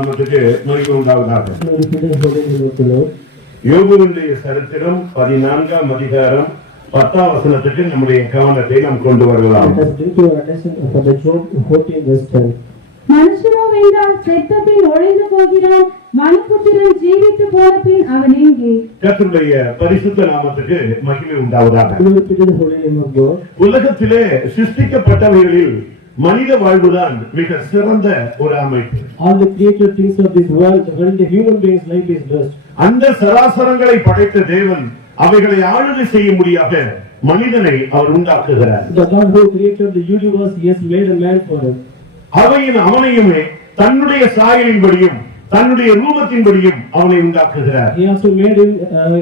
நாமத்துக்கு மகிமை உண்டாவதாக. யோபுவினுடைய சரித்திரம் 14ஆம் அதிகாரம் 10ஆம் வசனத்துக்கு நம்முடைய கவனத்தை நாம் கொண்டு வரலாம். மனுஷனோ வென்றால் செத்த பின் ஒழிந்து போகிறான், மனுபுத்திரன் ஜீவித்து போன பின் அவன் எங்கே? கர்த்தருடைய பரிசுத்த நாமத்துக்கு மகிமை உண்டாவதாக. உலகத்திலே சிருஷ்டிக்கப்பட்டவைகளில் மனித வாழ்வுதான் மிக சிறந்த ஒரு அமைப்பு. All the created things of this world, when the human being's life is blessed. அந்த சராசரங்களை படைத்த தேவன் அவைகளை ஆளுகை செய்ய முடியாத மனிதனை அவர் உண்டாக்குகிறார். The God who created the universe, he has made a man for him. அவனையுமே தன்னுடைய சாயலின்படியும் தன்னுடைய ரூபத்தின்படியும் அவனை உண்டாக்குகிறார். He also made him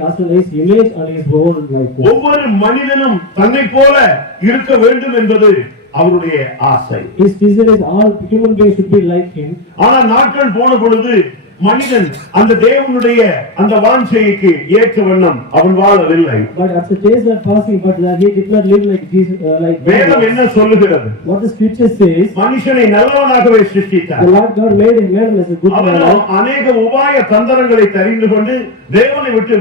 as his image and his own likeness. ஒவ்வொரு மனிதனும் தன்னை போல இருக்க வேண்டும் என்பது அவருடைய ஆசை. His desire is all human beings should be like him. ஆனால் நாட்கள் போன பொழுது மனிதன் அந்த தேவனுடைய அந்த வாஞ்சைக்கு ஏற்ற வண்ணம் அவன் வாழவில்லை. But as the days were passing, but he did not live like Jesus, like வேதம் என்ன சொல்லுகிறது? What the scripture says, மனுஷனை நல்லவனாகவே சிருஷ்டித்தார். the Lord God made him man as a good man. அவன் அநேக உபாய தந்திரங்களை தெரிந்து கொண்டு தேவனை விட்டு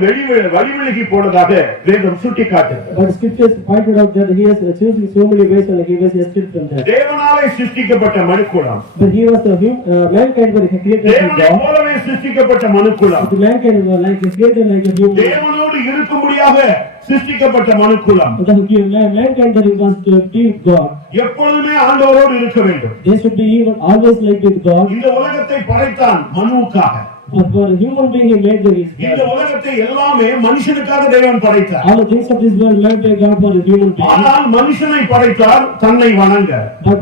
வழிவிலகி போனதாக வேதம் சுட்டிக்காட்டுகிறது. But scriptures pointed out that he has chosen so many ways and he was estrayed from that. தேவனாலே சிருஷ்டிக்கப்பட்ட மனுக்குலம். But he was the mankind were created by God. சிருஷ்டிக்கப்பட்ட மனுக்குலம். The mankind was like created like a human. தேவனோடு இருக்கும்படியாக சிருஷ்டிக்கப்பட்ட மனுக்குலம். The mankind that was to be God. எப்பொழுதுமே ஆண்டவரோடு இருக்க வேண்டும். They should be even always like with God. இந்த உலகத்தை படைத்தான் மனுவுக்காக. For a human being he made the earth. இந்த உலகத்தை எல்லாமே மனுஷனுக்காக தேவன் படைத்தார். All the things of this world made by God for a human being. ஆனால் மனுஷனை படைத்தார் தன்னை வணங்க. But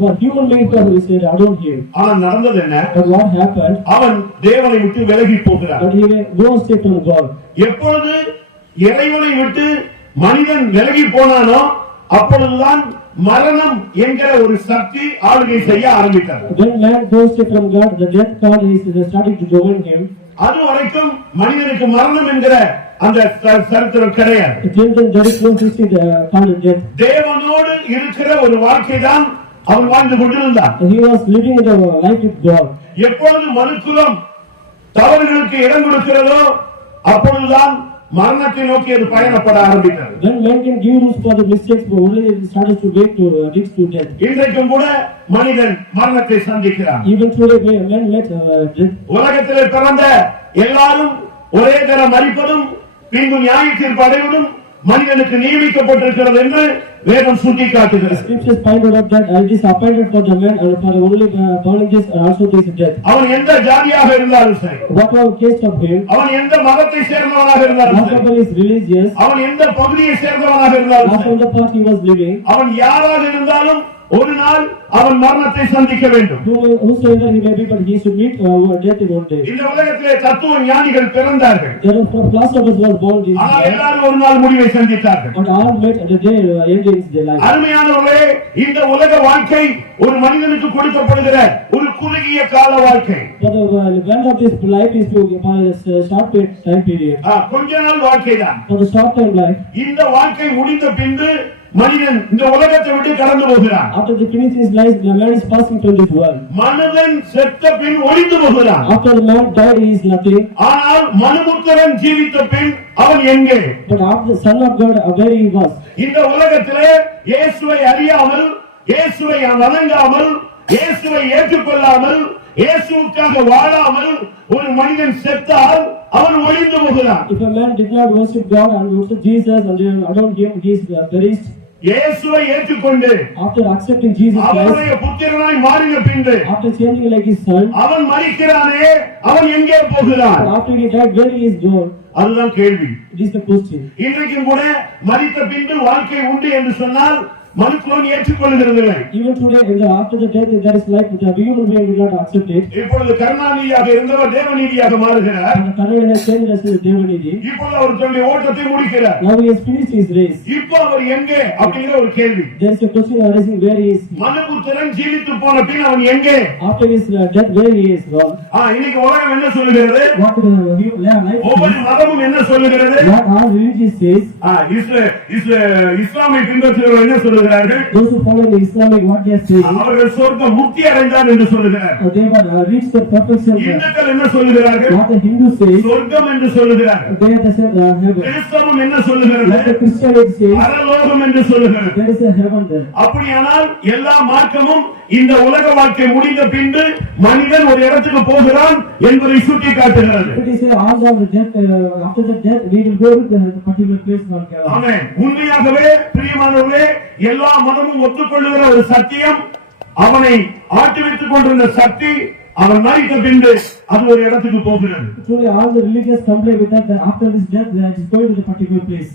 for human being he said adore him. ஆனால் நடந்தது என்ன? But what happened? அவன் தேவனை விட்டு விலகி போகிறான். But he goes away from God. எப்பொழுது இறைவனை விட்டு மனிதன் விலகி போனானோ அப்பொழுதுதான் மரணம் என்கிற ஒரு சக்தி ஆளுகை செய்ய ஆரம்பித்தது. When man goes away from God, the death card is starting to domain him. அது வரைக்கும் மனிதனுக்கு மரணம் என்கிற அந்த சரித்திரம் கிடையாது. Then there is no history called death. தேவனோடு இருக்கிற ஒரு வாழ்க்கை தான் அவன் வாழ்ந்து கொண்டிருந்தான். He was living the life with God. எப்பொழுது மனுக்குலம் தவறுகளுக்கு இடம் கொடுக்கிறதோ அப்பொழுதுதான் மரணத்தை நோக்கி அது பயணப்பட ஆரம்பித்தது. When man can give room for the mistakes, but only it starts to lead to death. இன்றைக்கும் கூட மனிதன் மரணத்தை சந்திக்கிறான். Even today man met death. உலகத்திலே பிறந்த எல்லாரும் ஒரே தரம் மரிப்பதும் பின்பு நியாய தீர்ப்பு அடைவதும் மனிதனுக்கு நியமிக்கப்பட்டிருக்கிறது என்று வேதம் சுட்டிக்காட்டுகிறது. Scriptures pointed out that it is appointed for the man and for only following this and also this death. அவன் எந்த ஜாதியாக இருந்தாலும் சரி, whatever case of him, அவன் எந்த மதத்தை சேர்ந்தவனாக இருந்தாலும் சரி, whatever is religious, அவன் எந்த பகுதியை சேர்ந்தவனாக இருந்தாலும் சரி, whatever part he was living, அவன் யாராக இருந்தாலும் ஒரு நாள் அவன் மரணத்தை சந்திக்க வேண்டும். whosoever he may be, but he should meet death in one day. இந்த உலகத்திலே தத்துவ ஞானிகள் பிறந்தார்கள். There are philosophers was born in this ஆனால் எல்லாரும் ஒரு நாள் முடிவை சந்தித்தார்கள். but all met at the day ending their life. அருமையானவர்களே, இந்த உலக வாழ்க்கை ஒரு மனிதனுக்கு கொடுக்கப்படுகிற ஒரு குறுகிய கால வாழ்க்கை. But the end of this life is for a short time period. கொஞ்ச நாள் வாழ்க்கை தான். For the short time life. இந்த வாழ்க்கை முடிந்த பின்பு மனிதன் இந்த உலகத்தை விட்டு கடந்து போகிறான். After the finish his life, the man is passing from this world. மனிதன் செத்த பின் ஒழிந்து போகிறான். After the man died, he is nothing. ஆனால் மனுபுத்திரன் ஜீவித்த பின் அவன் எங்கே? But after the Son of God, where he was? இந்த உலகத்திலே இயேசுவை அறியாமல், இயேசுவை வணங்காமல், இயேசுவை ஏற்றுக்கொள்ளாமல், இயேசுவுக்காக வாழாமல் ஒரு மனிதன் செத்தால் அவன் ஒழிந்து போகிறான். If a man did not worship God and worship Jesus and adore him, he is perished. இயேசுவை ஏற்றுக்கொண்டு after accepting Jesus Christ, அவருடைய புத்திரனாய் மாறின பின்பு after changing like his son, அவன் மரிக்கிறானே, அவன் எங்கே போகிறான்? after he died, where he is gone? அதுதான் கேள்வி. It is the question. இன்றைக்கும் கூட மரித்த பின்பு வாழ்க்கை உண்டு என்று சொன்னால் மனுக்குலம் ஏற்றுக்கொள்கிறதில்லை. Even today, after the death, there is life, but the human being will not accept it. இப்பொழுது கருணாநிதியாக இருந்தவர் தேவநீதியாக மாறுகிறார். Karuna has changed as Devanidhi. இப்பொழுது அவர் தன்னுடைய ஓட்டத்தை முடிக்கிறார். Now he has finished his race. இப்போ அவர் எங்கே அப்படிங்கிற ஒரு கேள்வி. There is a question arising, where he is. மனுபுத்திரன் ஜீவித்து போன பின் அவன் எங்கே? After his death, where he is gone. இன்னைக்கு உலகம் என்ன சொல்லுகிறது? What life? ஒவ்வொரு மதமும் என்ன சொல்லுகிறது? What all religions says? இஸ்லாமை பின்பற்றுகிறவர்கள் என்ன சொல்லுகிறார்கள்? சொல்லுகிறார்கள்? Those who follow the Islamic, what they are saying, அவர்கள் சொர்க்க முக்தி அடைந்தார் என்று சொல்லுகிறார்கள். they were reached the perfection. இந்துக்கள் என்ன சொல்லுகிறார்கள்? What the Hindus say, சொர்க்கம் என்று சொல்லுகிறார்கள். they are the heaven. கிறிஸ்தவம் என்ன சொல்லுகிறது? What the Christianity says, பரலோகம் என்று சொல்லுகிறது. there is a heaven there. அப்படியானால் எல்லா மார்க்கமும் இந்த உலக வாழ்க்கை முடிந்த பின்பு மனிதன் ஒரு இடத்துக்கு போகிறான் என்பதை சுட்டி காட்டுகிறது. It is all of the death, after the death we will go to the particular place called heaven. ஆமென். உண்மையாகவே பிரியமானவர்களே, எல்லா மதமும் ஒத்துக்கொள்ளுகிற ஒரு சத்தியம், அவனை ஆட்டுவித்துக் கொண்டிருந்த சக்தி அவன் மரித்த பின்பு அது ஒரு இடத்துக்கு போகிறது. Truly all the religious comply with that after this death that is going to the particular place.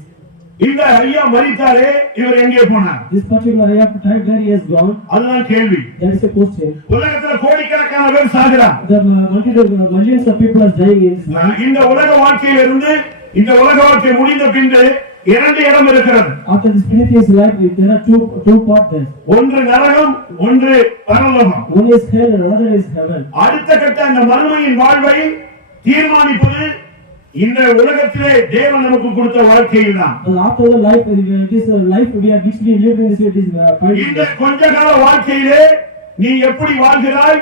இந்த ஐயா மரித்தாரே, இவர் எங்கே போனார்? This particular I have to type where he has gone. அதுதான் கேள்வி. That is a question. உலகத்துல கோடிக்கணக்கான பேர் சாகுறாங்க. The millions of people are dying in this life. இந்த உலக வாழ்க்கையிலிருந்து இந்த உலக வாழ்க்கை முடிந்த பின்பு இரண்டு இடம் இருக்கிறது. After this previous life there are two parts there. ஒன்று நரகம், ஒன்று பரலோகம். One is hell and another is heaven. அடுத்த கட்ட அந்த மறுமையின் வாழ்வை தீர்மானிப்பது இந்த உலகத்திலே தேவன் நமக்கு கொடுத்த வாழ்க்கையில் தான். After the life, it is a life we are which we live in this it is இந்த கொஞ்ச கால வாழ்க்கையிலே நீ எப்படி வாழ்கிறாய்,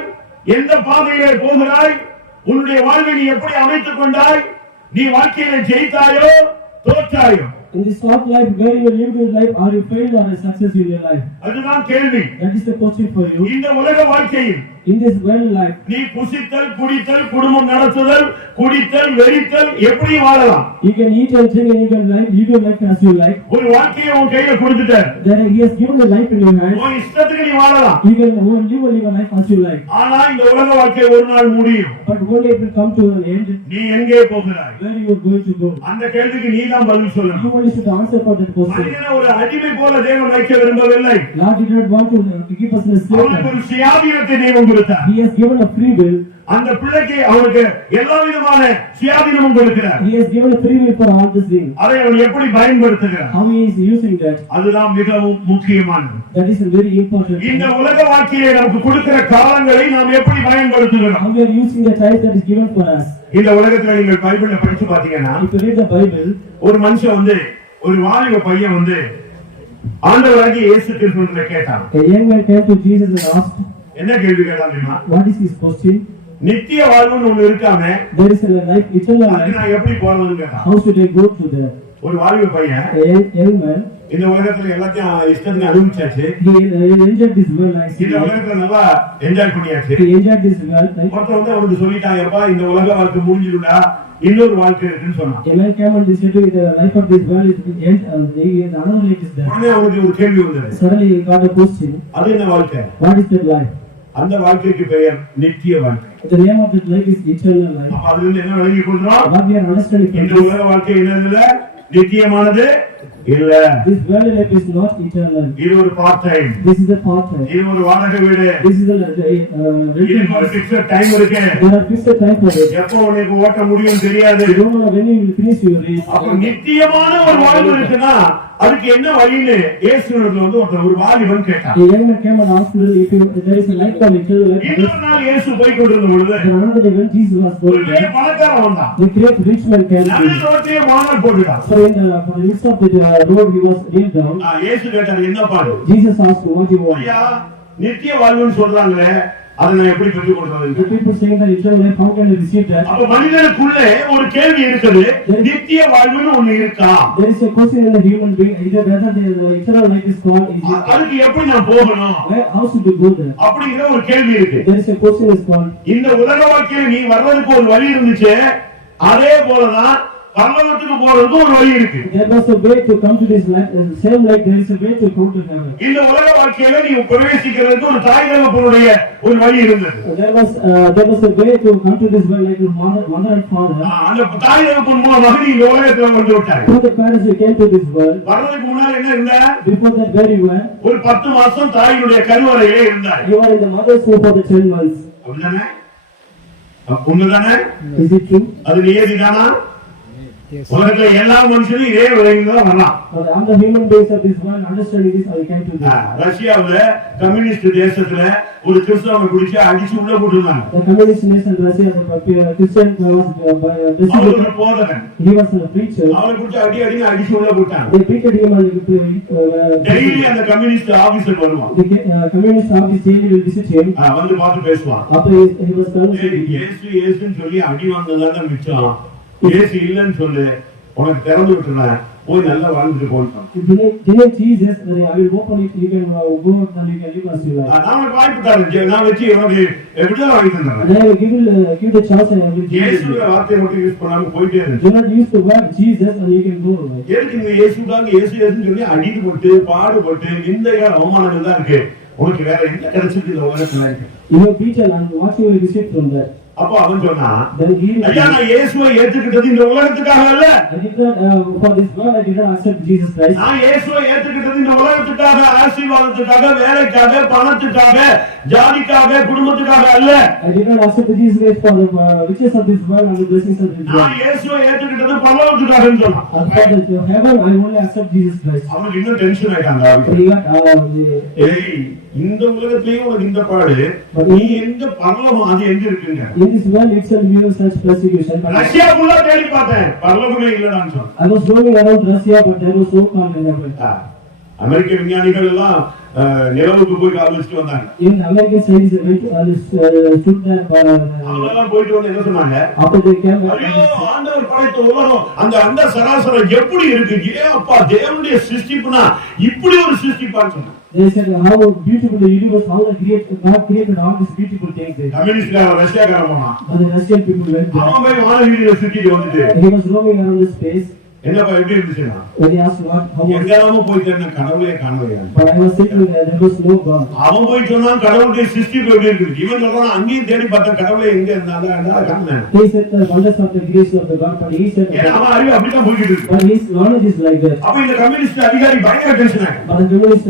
எந்த பாதையிலே போகிறாய், உன்னுடைய வாழ்வை நீ எப்படி அமைத்துக் கொண்டாய், நீ வாழ்க்கையிலே ஜெயித்தாயோ தோற்றாயோ? in this short life where you live your life, are you failed or a success in your life? அதுதான் கேள்வி. That is the question for you. இந்த உலக வாழ்க்கையில் In this world life, நீ புசித்தல், குடித்தல், குடும்பம் நடத்துதல், குடித்தல், வெறித்தல், எப்படி வாழலாம்? you can eat and drink and you can live your life as you like. ஒரு வாழ்க்கையை உன் கையில கொடுத்துட்ட, Then he has given the life in your hand. உன் இஷ்டத்துக்கு நீ வாழலாம். You can live your life as you like. ஆனா இந்த உலக வாழ்க்கை ஒரு நாள் முடியும். But one day it will come to an end. நீ எங்கே போகிறாய்? Where you are going to go? அந்த கேள்விக்கு நீ தான் பதில் You சொல்லணும். only should answer for that question. மனிதனை ஒரு அடிமை போல தேவன் வைக்க விரும்பவில்லை. Lord did not want to keep us in a அவனுக்கு slave. ஒரு சுயாதீனத்தை தேவன் கொடுத்தார். He has given a free will. அந்த பிள்ளைக்கு அவனுக்கு எல்லா விதமான சுயாதீனமும் கொடுக்கிறார். He has given a free will for all these things. அதை அவன் எப்படி பயன்படுத்துகிறார்? How he is using that? அதுதான் மிகவும் முக்கியமானது. That is a very important. இந்த உலக வாழ்க்கையை நமக்கு கொடுக்கிற காலங்களை நாம் எப்படி பயன்படுத்துகிறோம்? How we are using the time that is given for us. இந்த உலகத்துல நீங்கள் பைபிள்ல படிச்சு பாத்தீங்கன்னா, If you read the Bible, ஒரு மனுஷன் வந்து ஒரு வாலிப பையன் வந்து ஆண்டவராகிய இயேசு கிறிஸ்துவிடத்துல கேட்டான். a young man came to Jesus and asked, என்ன கேள்வி கேட்டான் தெரியுமா? what is his question? நித்திய வாழ்வுன்னு ஒண்ணு இருக்காமே, There is a life, eternal அதுக்கு life. நான் எப்படி போறதுன்னு கேட்டான். How should I go to that? ஒரு வாலிப பையன் A young man, இந்த உலகத்துல எல்லாத்தையும் இஷ்டத்துக்கு அனுபவிச்சாச்சு. he enjoyed this world life. இந்த உலகத்துல நல்லா என்ஜாய் பண்ணியாச்சு. He enjoyed this world life. ஒருத்தர் வந்து அவனுக்கு சொல்லிட்டான், எப்பா இந்த உலக வாழ்க்கை முடிஞ்சிடுடா, இன்னொரு வாழ்க்கை இருக்குன்னு சொன்னான். A man came and said, the life of this world is the end, another life is there. உடனே அவனுக்கு ஒரு கேள்வி வந்தது. Suddenly he got a question. அது என்ன வாழ்க்கை? What is that life? அந்த வாழ்க்கைக்கு பெயர் நித்திய வாழ்க்கை. The name of that life is eternal life. அப்ப அதுல இருந்து என்ன விளங்கி கொள்றோம்? What we are understanding from இந்த this, உலக வாழ்க்கை என்னது? நித்தியமானது இல்ல. this world life is not eternal. இது ஒரு part time. This is a part time. இது ஒரு வாடகை வீடு. This is a இதுக்கு ஒரு ஃபிக்ஸட் டைம் இருக்கு. there are fixed time for it. எப்போ உனக்கு ஓட்ட முடியும் தெரியாது. You don't know when you will finish your race. அப்ப நித்தியமான ஒரு வாழ்வு இருக்குன்னா அதுக்கு என்ன வழின்னு இயேசுவிடத்துல வந்து ஒருத்தர் ஒரு வாலிபன் கேட்டான். A young man came and asked him if there is a life called eternal life. இன்னொரு நாள் இயேசு போய் கொண்டிருந்த பொழுது Then another day when Jesus was ஒரு going பெரிய there, பணக்காரன் வந்தான். the great rich man came. நல்ல ரோட்லயே மாநாடு போட்டுட்டான். So in the midst of the road he was kneeled down. இயேசு கேட்டார், என்ன பாடு? Jesus asked what he wanted. ஐயா, நித்திய வாழ்வுன்னு சொல்றாங்களே, அதை நான் எப்படி பெற்றுக் கொள்றது? The people saying that eternal life, how can I receive that? அப்ப மனிதனுக்குள்ளே ஒரு கேள்வி இருக்குது, நித்திய வாழ்வுன்னு ஒண்ணு இருக்கா? There is a question in the human being, either whether the eternal life is called, அதுக்கு எப்படி நான் போகணும்? how should we go there? அப்படிங்கிற ஒரு கேள்வி இருக்கு. There is a question is called. இந்த உலக வாழ்க்கையில நீ வர்றதுக்கு ஒரு வழி இருந்துச்சு, அதே போலதான் பரலோகத்துக்கு போறதுக்கு ஒரு வழி இருக்கு. There was a way to come to this life, same like there is a way to come to heaven. இந்த உலக வாழ்க்கையில நீ பிரவேசிக்கிறதுக்கு ஒரு தாய் தகப்பனுடைய ஒரு வழி இருந்தது. There was a way to come to this world like mother and father. அந்த தாய் தகப்பன் மூலமாக நீ இந்த உலகத்துல வந்து விட்டாய். Through the parents you came to this world. வர்றதுக்கு முன்னாடி என்ன இருந்த? Before that where you were? ஒரு 10 மாசம் தாயினுடைய கருவறையிலே இருந்தாய். You are in the mother's womb for the 10 months. அப்படிதானே? உண்மைதானே? Is it true? அது நியதிதானா? உலகத்துல எல்லா மனுஷனும் இதே விளைவு தான் வரலாம். And the human beings of this world understanding this, I came to this. ரஷ்யாவுல கம்யூனிஸ்ட் தேசத்துல ஒரு கிறிஸ்தவனை பிடிச்சு அடிச்சு உள்ள போட்டுருந்தாங்க. The communist nation Russia, the Christian was அவரு போதகன். he was a preacher. அவனை பிடிச்சு அடின்னு அடிச்சு உள்ள போட்டாங்க. They beat him and daily அந்த கம்யூனிஸ்ட் ஆபீஸுக்கு வருவான். the communist office daily will visit him. வந்து பார்த்து பேசுவான். After he was conversing, இயேசுன்னு சொல்லி அடி வாங்குனதால மிச்சம். இயேசு இல்லன்னு சொல்லு, உனக்கு திறந்து விட்டுறேன், போய் நல்லா வாழ்ந்துட்டு போன்றான். didn't Jesus that I will open it, you can go and you can live as you like. நான் உனக்கு வாய்ப்பு தரேன், நான் வச்சு உனக்கு விடுதலை வாங்கி தந்தேன். I will give the chance and I will give you. இயேசுவோட வார்த்தையை மட்டும் யூஸ் பண்ணாம போயிட்டே இரு. Do not use the word Jesus and you can go. எதுக்கு நீ இயேசுக்காக இயேசுன்னு சொல்லி அடிபட்டு பாடுபட்டு நிந்தையா அவமானங்கள் தான் இருக்கு. உனக்கு வேற என்ன கிடைச்சிருக்கு இந்த உலகத்துல இருக்கு? You have beaten and what you will receive from that. அப்போ அவன் சொன்னா, ஐயா நான் இயேசுவை ஏத்துக்கிட்டது இந்த உலகத்துக்காக அல்ல. I did not for this world I did not accept Jesus Christ. நான் இயேசுவை ஏத்துக்கிட்டது இந்த உலகத்துக்காக, ஆசீர்வாதத்துக்காக, வேலைக்காக, பணத்துக்காக, ஜாதிக்காக, குடும்பத்துக்காக அல்ல. I did not accept Jesus Christ for the riches of this world and the blessings of this world. நான் இயேசுவை ஏத்துக்கிட்டது பரலோகத்துக்காகன்னு சொன்னான். And for the heaven I only accept Jesus Christ. அவனுக்கு இன்னும் டென்ஷன் ஆயிட்டாங்க. ஏய் இந்த உலகத்திலேயே உனக்கு இந்த பாடு, நீ எங்க பரலோகம் அது எங்க இருக்குங்க? In this world itself we have such persecution. Russia ஃபுல்லா தேடி பார்த்தேன், பரலோகமே இல்லடான்னு சொன்னான். I was roaming around Russia but there was no call in heaven. அமெரிக்க விஞ்ஞானிகள் எல்லாம் நிலவுக்கு போய் கால் வச்சுட்டு வந்தாங்க. In American scientists stood there அவங்கெல்லாம் போயிட்டு வந்து என்ன சொன்னாங்க? after they came back. ஐயோ ஆண்டவர் படைத்த உலகம் அந்த அந்த சராசரம் எப்படி இருக்கு? ஏ அப்பா தேவனுடைய சிருஷ்டிப்புனா இப்படி ஒரு சிருஷ்டிப்பான்னு சொன்னாங்க. They said how beautiful the universe, how God created all these beautiful things. கம்யூனிஸ்ட்கார ரஷ்யாக்காரன் போனான். But the Russian people went there. அவன் போய் வானவீதியில சுத்திட்டு வந்துட்டு He was roaming around the space. என்னப்பா எப்படி இருந்துச்சுன்னா, When he asked how was, எங்கேயாம போய் தேடின கடவுளே காணலையா? but I was sitting there, there was no God. அவன் போய் சொன்னான் கடவுளுடைய சிருஷ்டிப்பு எப்படி இருக்குது. இவன் சொல்றான் அங்கேயும் தேடி பார்த்தா கடவுளே எங்க இருந்தாங்க காணல. He said the wonders of the grace of the God, but he said ஏன்னா அவன் அறிவு அப்படிதான் போய்கிட்டு இருக்கு. but his knowledge is like that. அப்ப இந்த கம்யூனிஸ்ட் அதிகாரி பயங்கர டென்ஷன் ஆயிடும். But the communist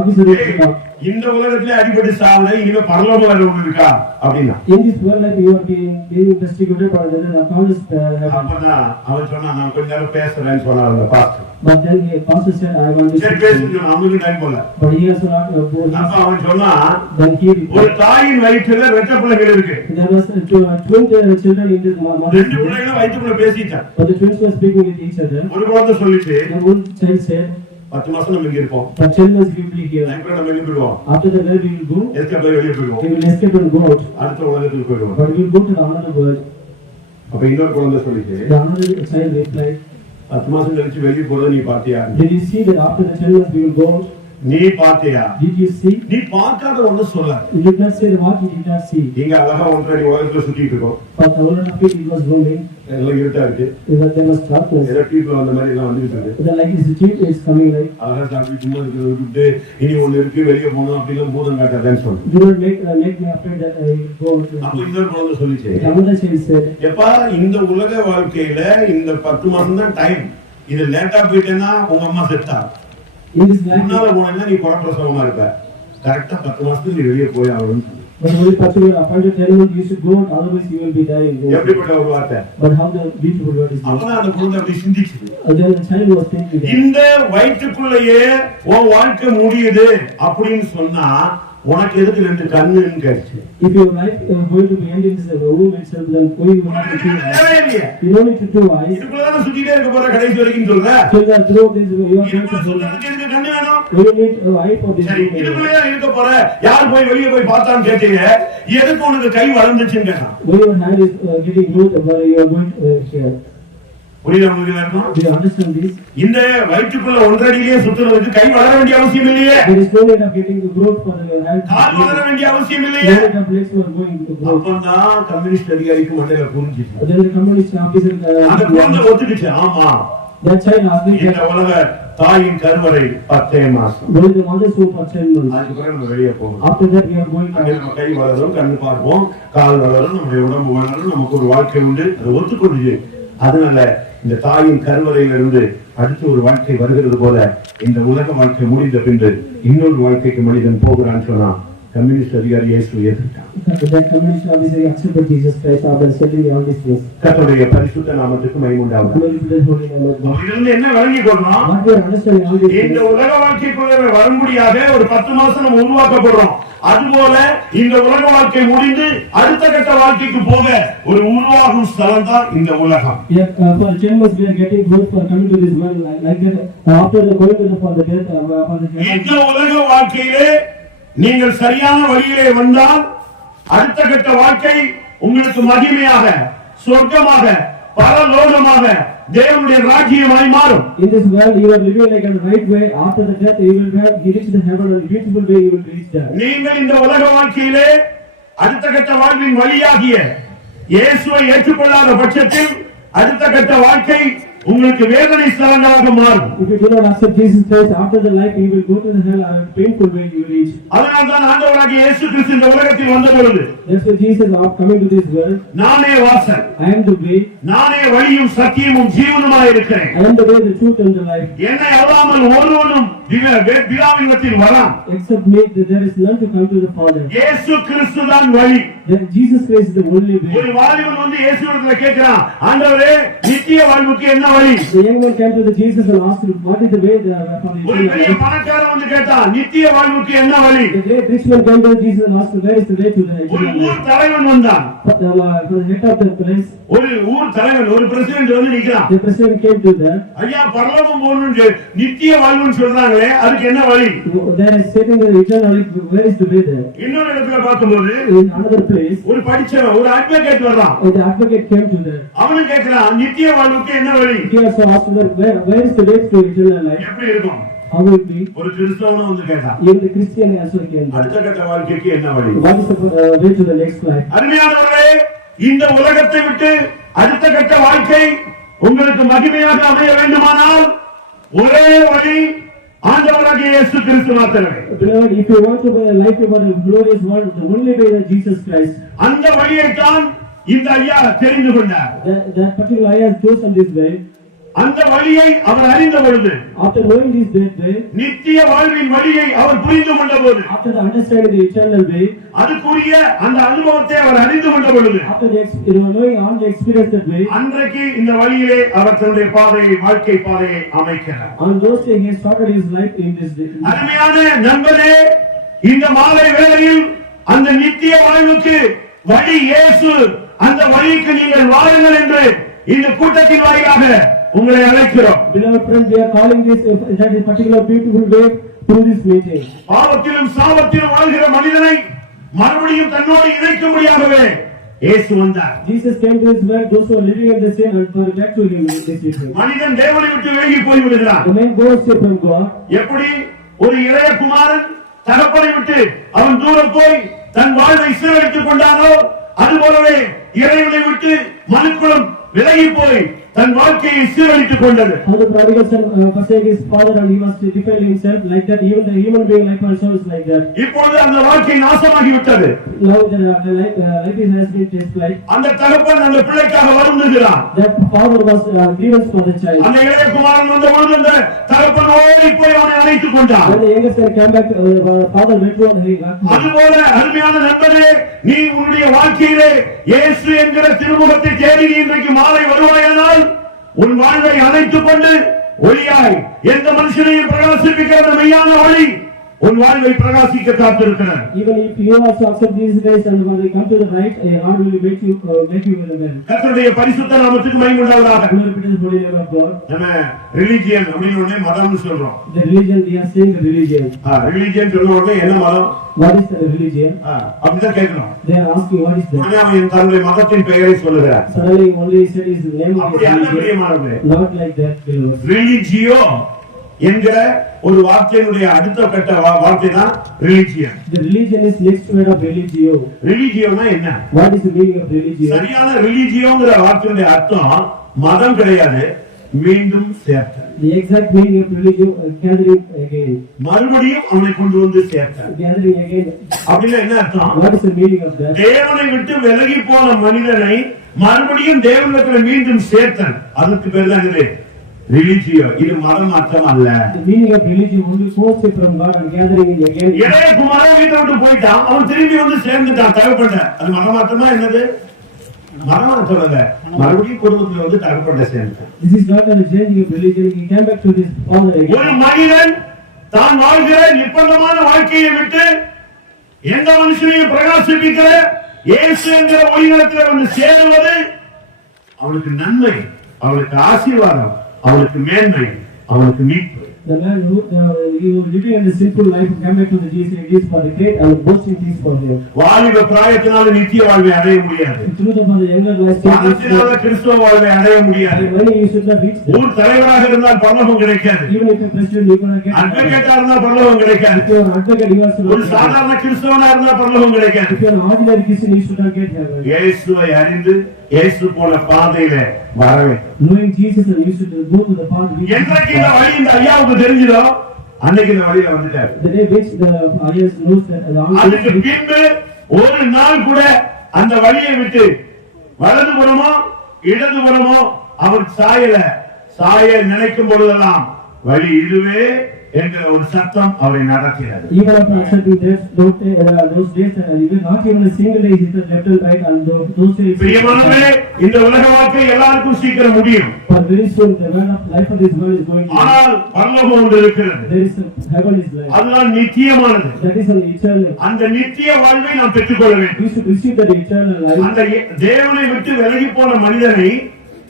officer is இந்த உலகத்திலே அடிபட்டு சாவல, இனிமே பரலோகம் வேற ஒண்ணு இருக்கா அப்படின்னா, in this world like you are being persecuted but there is a promise heaven. அப்பதான் அவன் சொன்னா நான் கொஞ்ச நேரம் பேசுறேன்னு சொன்னார் pastor. But then the pastor said I want to சரி பேசுங்க, அவனுக்கு டைம் போல. but he has not அப்ப அவன் சொன்னா then he ஒரு தாயின் வயிற்றுல ரெட்டை பிள்ளைகள் இருக்கு. there was twin children in this mother. ரெண்டு பிள்ளைகளும் வயிற்றுக்குள்ள பேசிட்டான். But the twins were speaking with each other. ஒரு குழந்தை சொல்லிட்டு The one child said 10 மாசம் நம்ம இங்க இருப்போம், but 10 months we will be here. அப்புறம் நம்ம எங்க போயிடுவோம்? After that where we will go? Escape ஆகி வெளியே போயிடுவோம். We will escape and go out. அடுத்த உலகத்துக்கு போயிடுவோம். But we will go to the another world. அப்ப இன்னொரு குழந்தை சொல்லிட்டு The another child replied 10 மாசம் கழிச்சு வெளியே போறத நீ பாத்தியா? did you see that after the 10 months we will go out? நீ பாத்தியா? Did you see? நீ பார்க்காத ஒண்ணு சொல்ல. You did not say what you did not see. நீங்க அழகா ஒன்றரை உலகத்துல சுத்திட்டு இருக்கோம். But the whole of it was roaming. எல்லாம் இருட்டா இருக்கு. There was darkness. ஏதோ டீப்ல வந்த மாதிரி எல்லாம் வந்துட்டு இருக்கு. The light is cheap, it's coming like. அழகா சாப்பிட்டு சும்மா இருக்கிறத விட்டுட்டு இனி ஒண்ணு இருக்கு வெளியே போகணும் அப்படிலாம் பூதம் காட்டாதேன்னு சொன்னேன். Do not make me afraid that I will go out. அப்ப இன்னொரு குழந்தை சொல்லிச்சு, The another child said, எப்பா இந்த உலக வாழ்க்கையில இந்த 10 மாசம் தான் டைம், இது லேட்டா போயிட்டேன்னா உங்க அம்மா செத்தா, in this life, முன்னால போனேன்னா நீ குறப்பிரசவமா இருப்ப, கரெக்டா 10 மாசத்துக்கு நீ வெளியே போய் ஆகணும்னு சொன்னேன். but only particular appointed time you should go out, otherwise you will be dying. எப்படிப்பட்ட ஒரு வார்த்தை. But how the beautiful word is this? அப்பதான் அந்த குழந்தை அப்படி சிந்திச்சுது. Then the child was thinking that, இந்த வயிற்றுக்குள்ளேயே உன் வாழ்க்கை முடியுது அப்படின்னு சொன்னா உனக்கு எதுக்கு 2 கண்ணுன்னு கேட்டுச்சு. if your life is going to be ended in the room itself, then why you want to see? You don't need to do eyes. இதுக்குள்ளதான் சுத்திட்டே இருக்க போற கடைசி வரைக்கும் சொல்ற. So that through this you are going to இதுக்குள்ள do. சுத்தத்துக்கு எதுக்கு கண்ணு வேணும்? You need an eye for this. சரி இதுக்குள்ளே இருக்க போற, யார் போய் வெளியே போய் பார்த்தான்னு கேட்டீங்க, எதுக்கு உனக்கு கை வளர்ந்துச்சுன்னு கேட்டான். When your hand is getting growth, where you are going to here. புரியுதா உங்களுக்கு எல்லாருக்கும்? Do you understand this? இந்த வயிற்றுக்குள்ள 1.5 அடியிலே சுத்துறதுக்கு கை வளர வேண்டிய அவசியம் இல்லையே. There is no need of getting the growth for the hand. கால் வளர வேண்டிய அவசியம் No இல்லையே. need of legs for going to grow. அப்பதான் கம்யூனிஸ்ட் அதிகாரிக்கு மண்டையில புரிஞ்சுச்சு. Then the communist officer அந்த குழந்தை ஒத்துக்கிச்சு, ஆமா that child asked me இந்த உலக தாயின் கருவறை 10 மாசம், when the mother so for 10 months. அதுக்கப்புறம் நம்ம வெளியே போகணும். After that we are going அங்கே to நம்ம கை வளரும், கண்ணு பார்ப்போம், கால் வளரும், நம்முடைய உடம்பு வளரும், நமக்கு ஒரு வாழ்க்கை உண்டு, அதை ஒத்துக்கொண்டு. அதனால இந்த தாயின் கருவறையிலிருந்து அடுத்த ஒரு வாழ்க்கை வருகிறது போல இந்த உலக வாழ்க்கை முடிந்த பின்பு இன்னொரு வாழ்க்கைக்கு மனிதன் போகிறான்னு சொன்னா கம்யூனிஸ்ட் அதிகாரி இயேசு ஏற்றுட்டான். That communist officer accepted Jesus Christ after studying all these things. கர்த்தருடைய பரிசுத்த நாமத்துக்கு மகிமை உண்டாவதாக. Glory to the holy name of God. இதிலிருந்து என்ன விளங்கிக் கொள்றோம்? What we are understanding all these இந்த things. உலக வாழ்க்கைக்குள்ளே வரும்படியாக ஒரு 10 மாசம் நம்ம உருவாக்கப்படுறோம். அதுபோல இந்த உலக வாழ்க்கை முடிந்து அடுத்த கட்ட வாழ்க்கைக்கு போக ஒரு உருவாகும் ஸ்தலம் தான் இந்த உலகம். Yeah, for 10 months we are getting growth for coming to this world like that. After the going to the for the death for the இந்த உலக வாழ்க்கையிலே நீங்கள் சரியான வழியிலே வந்தால் அடுத்த கட்ட வாழ்க்கை உங்களுக்கு மகிமையாக, சொர்க்கமாக, பரலோகமாக, தேவனுடைய ராஜ்யமாய் மாறும். In this world you are living like a right way. After the death you will have you reach the heaven and beautiful way you will reach there. நீங்கள் இந்த உலக வாழ்க்கையிலே அடுத்த கட்ட வாழ்வின் வழியாகிய இயேசுவை ஏற்றுக்கொள்ளாத பட்சத்தில் அடுத்த கட்ட வாழ்க்கை உங்களுக்கு வேதனை ஸ்தலங்களாக மாறும். If you do not accept Jesus Christ after the life you will go to the hell and painful way you will reach. அதனால் தான் ஆண்டவராகிய இயேசு கிறிஸ்து இந்த உலகத்தில் வந்த பொழுது That's why Jesus is coming to this world. நானே வாசல், I am the way. நானே வழியும் சத்தியமும் ஜீவனுமாய் இருக்கிறேன். I am the way, the truth and the life. என்னை அல்லாமல் ஒருவனும் பிதாவினிடத்தில் வரான். Except me, there is none to come to the Father. இயேசு கிறிஸ்து தான் வழி. Then Jesus Christ is the only way. ஒரு வாலிபன் வந்து இயேசுவிடத்தில் கேட்கிறான், ஆண்டவரே நித்திய வாழ்வுக்கு என்ன வழி? The young man came to the Jesus and asked him, what is the way for the ஒரு பெரிய eternal life? பணக்காரன் வந்து கேட்டான், நித்திய வாழ்வுக்கு என்ன வழி? The great rich man came to Jesus and asked him, where is the way to the ஒரு eternal ஊர் life? தலைவன் வந்தான். For the head of the place, ஒரு ஊர் தலைவன், ஒரு பிரசிடென்ட் வந்து நிக்கிறான். the president came to that. ஐயா பரலோகம் போகணும்னு நித்திய வாழ்வுன்னு சொல்றாங்களே, அதுக்கு என்ன வழி? There is stating the eternal life, where is the way there? இன்னொரு இடத்துல பார்க்கும்போது In another place, ஒரு படிச்சவன், ஒரு அட்வொகேட் வர்றான். the advocate came to that. அவனும் கேட்கிறான், நித்திய வாழ்வுக்கு என்ன வழி? He also asked that, where is the way to eternal life? எப்படி இருக்கும்? How will it be? ஒரு கிறிஸ்தவனும் வந்து கேட்டான், Even the Christian also came. அடுத்த கட்ட வாழ்க்கைக்கு என்ன வழி? What is the way to the next life? அருமையானவர்களே, இந்த உலகத்தை விட்டு அடுத்த கட்ட வாழ்க்கை உங்களுக்கு மகிமையாக அமைய வேண்டுமானால் ஒரே வழி ஆண்டவராகிய இயேசு கிறிஸ்து மாத்திரமே. Beloved, if you want to be a life of a glorious world, the only way is Jesus Christ. அந்த வழியை தான் இந்த ஐயா தெரிந்து கொண்டார். That particular I have chosen this way. அந்த வழியை அவர் அறிந்த பொழுது, After knowing this way, நித்திய வாழ்வின் வழியை அவர் புரிந்து கொண்ட போது, after the understanding the eternal way, அதுக்குரிய அந்த அனுபவத்தை அவர் அறிந்து கொண்ட பொழுது, after the knowing all the experience that way, அன்றைக்கு இந்த வழியிலே அவர் தன்னுடைய பாதையை, வாழ்க்கை பாதையை அமைக்கிறார். on those days he started his life in this day. அருமையான நண்பரே, இந்த மாலை வேளையில் அந்த நித்திய வாழ்வுக்கு வழி இயேசு, அந்த வழிக்கு நீங்கள் வாருங்கள் என்று இந்த கூட்டத்தின் வாயிலாக உங்களை அழைக்கிறோம். Beloved friends, we are calling this that is particular beautiful way through this meeting. பாவத்திலும் சாபத்திலும் வாழ்கிற மனிதனை மறுபடியும் தன்னோடு இணைக்கும்படியாகவே இயேசு வந்தார். Jesus came to his world, those who are living in the sin and for back to him in this evening. மனிதன் தேவனை விட்டு விலகி போய் விடுகிறான். The man goes away from God. எப்படி ஒரு இளைய குமாரன் தகப்பனை விட்டு அவன் தூரம் போய் தன் வாழ்வை சீரழித்துக் கொண்டானோ, அதுபோலவே இறைவனை விட்டு மனுக்குலம் விலகி போய் தன் வாழ்க்கையை சீரழித்துக் கொண்டது. How the prodigal son forsake his father and he must defile himself like that. Even the human being life also is like that. இப்பொழுது அந்த வாழ்க்கை நாசமாகி விட்டது. Now the life has been displaced. அந்த தகப்பன் அந்த பிள்ளைக்காக வருந்துகிறான். That father was grievous for the child. அந்த இளைய குமாரன் வந்த பொழுது அந்த தகப்பன் ஓடி போய் அவனை அணைத்துக் கொண்டான். When the youngest son came back, father went to him. அதுபோல அருமையான நண்பரே, நீ உன்னுடைய வாழ்க்கையிலே இயேசு என்கிற திருமுகத்தை தேடி இன்றைக்கு மாலை வருவாயானால் உன் வாழ்வை அணைத்துக் கொண்டு ஒளியாய் எந்த மனுஷனையும் பிரகாசிப்பிக்கிற மெய்யான வழி உன் வாழ்வை பிரகாசிக்க காத்திருக்கிறார். Even if you also accept Jesus Christ and when they come to the right, God will make you well. கர்த்தருடைய பரிசுத்த நாமத்துக்கு மகிமை உண்டாவதாக. Glory be to the holy name of God. நம்ம ரிலிஜியன் அப்படின்னு உடனே மதம்னு சொல்றோம். The religion, we are saying the religion. Religion சொன்ன உடனே என்ன மதம்? What is the religion? அப்படிதான் கேட்கணும். They are asking what is that? ஆனா அவன் தன்னுடைய மதத்தின் பெயரை சொல்லுகிறார். Suddenly only he said his name of his அப்படி அல்ல religion. பிரியமானவர்களே. Not like that, beloved. ரிலிஜியோ என்கிற ஒரு வார்த்தையினுடைய அடுத்த கட்ட வார்த்தை தான் religion. The religion is next word of religio. ரிலிஜியோனா என்ன? What is the meaning of religion? சரியான ரிலிஜியோங்கிற வார்த்தையுடைய அர்த்தம் மதம் கிடையாது, மீண்டும் சேர்த்தல். The exact meaning of religion gathering again. மறுபடியும் அவனை கொண்டு வந்து சேர்த்தல். Gathering again. அப்படின்னா என்ன அர்த்தம்? What is the meaning of that? தேவனை விட்டு விலகி போன மனிதனை மறுபடியும் தேவனிடத்தில் மீண்டும் சேர்த்தல். அதுக்கு பேர் தான் இது ரிலிஜியோ, இது மதமாற்றம் அல்ல. The meaning of religion only goes from God and gathering again. இளைய குமாரன் வீட்டை விட்டு போயிட்டான், அவன் திரும்பி வந்து சேர்ந்துட்டான் தகப்பன்ட. அது மதமாற்றமா என்னது? மதமாற்றம் அல்ல, மறுபடியும் குடும்பத்துல வந்து தகப்பன்ட சேர்ந்துட்டான். This is not a changing of religion. He came back to his father again. ஒரு மனிதன் தான் வாழ்கிற நிர்பந்தமான வாழ்க்கையை விட்டு எந்த மனுஷனையும் பிரகாசிப்பிக்கிற இயேசு என்கிற ஒளிநலத்தில் வந்து சேருவது அவனுக்கு நன்மை, அவனுக்கு ஆசீர்வாதம், அவனுக்கு மேன்மை, அவனுக்கு மீட்பு. The man who he was living in the sinful life came back to the Jesus. It is for the great and boasting things for him. வாலிப பிராயத்தினால நித்திய வாழ்வை அடைய முடியாது. Through the younger life, பணத்தினால கிறிஸ்துவ வாழ்வை அடைய முடியாது. when you should not reach ஊர் தலைவராக இருந்தால் பரலோகம் கிடைக்காது. even if a president you gonna get அட்வொகேட்டா இருந்தா பரலோகம் கிடைக்காது. if you are an advocate you also ஒரு சாதாரண கிறிஸ்தவனா இருந்தா பரலோகம் கிடைக்காது. if you are an ordinary Christian you should not get heaven. இயேசுவை அறிந்து இயேசு போன பாதையில வரவே. Knowing Jesus and you should go to the path which என்றைக்கு இந்த வழி இந்த ஐயாவுக்கு தெரிஞ்சதோ அன்னைக்கு இந்த வழியில வந்துட்டாரு. the day which the ayahs knows that அதுக்கு பின்பு ஒரு நாள் கூட அந்த வழியை விட்டு வலதுபுறமோ இடதுபுறமோ அவர் சாய நினைக்கும் பொழுதெல்லாம் வழி இதுவே என்கிற ஒரு சத்தம் அவரை நடத்தியது. even after accepting those days and even not even a single day he said left and right and those days. பிரியமானவர்களே, இந்த உலக வாழ்க்கை எல்லாருக்கும் சீக்கிரம் முடியும். but very soon the life of this world is going to ஆனால் பரலோகம் ஒன்று இருக்கிறது. there is a heaven is life. அதுதான் நித்தியமானது. that is an eternal. அந்த நித்திய வாழ்வை நாம் பெற்றுக்கொள்ள வேண்டும். we should receive that eternal life. அந்த தேவனை விட்டு விலகி போன மனிதனை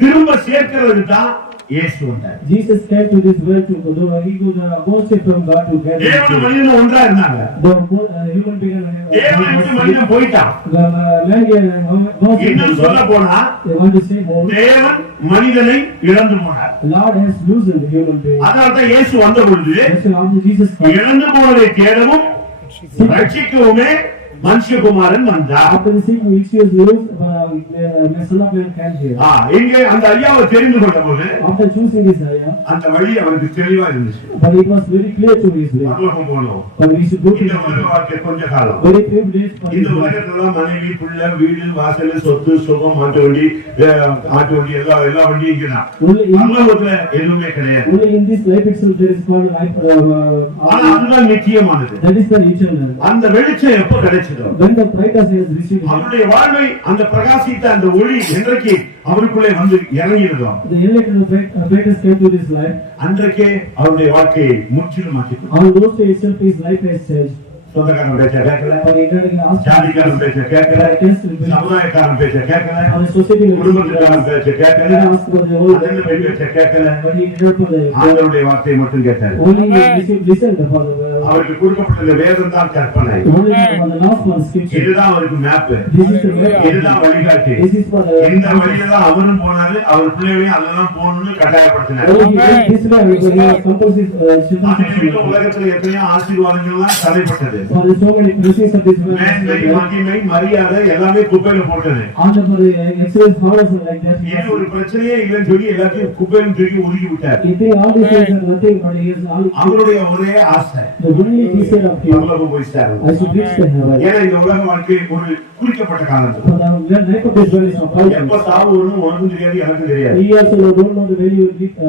திரும்ப சேர்க்கிறது தான் இயேசு வந்தார். Jesus came to this world to go he was opposite from God to get. தேவனும் மனிதனும் ஒன்றா இருந்தாங்க. the human being தேவனை விட்டு மனிதன் போயிட்டான். the man இன்னும் சொல்ல போனா they want to say more. தேவன் மனிதனை இழந்து போனார். Lord has loosened the human being. அதனால தான் இயேசு வந்த பொழுது after Jesus இழந்து போனதை தேடவும் ரட்சிக்கவுமே மனுஷகுமாரன் வந்தார். after the sick which was loosed son of man came here. இங்கே அந்த ஐயாவை தெரிந்து கொண்ட போது after choosing this ayah அந்த வழி அவருக்கு தெளிவா இருந்துச்சு. but it was very clear to his way. பரலோகம் போனோம். but we should go to இந்த உலக வாழ்க்கை கொஞ்ச காலம். very few days for இந்த உலகத்துல மனைவி பிள்ளை வீடு வாசல் சொத்து சுகம் ஆட்டு வண்டி எல்லா வண்டியும் இங்கதான். பரலோகத்துல எதுவுமே கிடையாது. only in this life itself there is called life. ஆனா அதுதான் நித்தியமானது. that is the eternal. அந்த வெளிச்சம் எப்ப கிடைச்சதோ when the brightness has received அவருடைய வாழ்வை அந்த பிரகாசித்த அந்த ஒளி என்றைக்கு அவருக்குள்ளே வந்து இறங்கியதோ the electric brightness came to this life அன்றைக்கே அவருடைய வாழ்க்கையை முற்றிலும் மாற்றினார். on those days itself his life has changed. சொந்தக்காரன் பேச்ச கேட்கல, but ஜாதிக்காரன் பேச்ச கேட்கல, சமுதாயக்காரன் பேச்ச கேட்கல, குடும்பத்துக்காரன் பேச்ச கேட்கல, அண்ணன் பேச்ச கேட்கல, ஆண்டவருடைய வார்த்தையை மட்டும் கேட்டார். அவருக்கு கொடுக்கப்பட்ட வேதம் தான் கற்பனை. இதுதான் அவருக்கு மேப், இதுதான் வழிகாட்டி. இந்த வழியில தான் அவரும் போனாரு, அவர் பிள்ளைகளையும் அதெல்லாம் போகணும்னு கட்டாயப்படுத்தினார். உலகத்துல எத்தனையோ ஆசீர்வாதங்கள்லாம் தடைப்பட்டது. மகிமை மரியாதை எல்லாமே குப்பையில போட்டது. இது ஒரு பிரச்சனையே இல்லைன்னு சொல்லி எல்லாத்தையும் குப்பையில தூக்கி ஒதுக்கி விட்டார். அவருடைய ஒரே ஆசை பரலோகம் போய் சேரணும். ஏன்னா இந்த உலக வாழ்க்கை ஒரு குறிக்கப்பட்ட காலம். எப்ப சாவு வரும்னு உனக்கும் தெரியாது, எனக்கும் தெரியாது.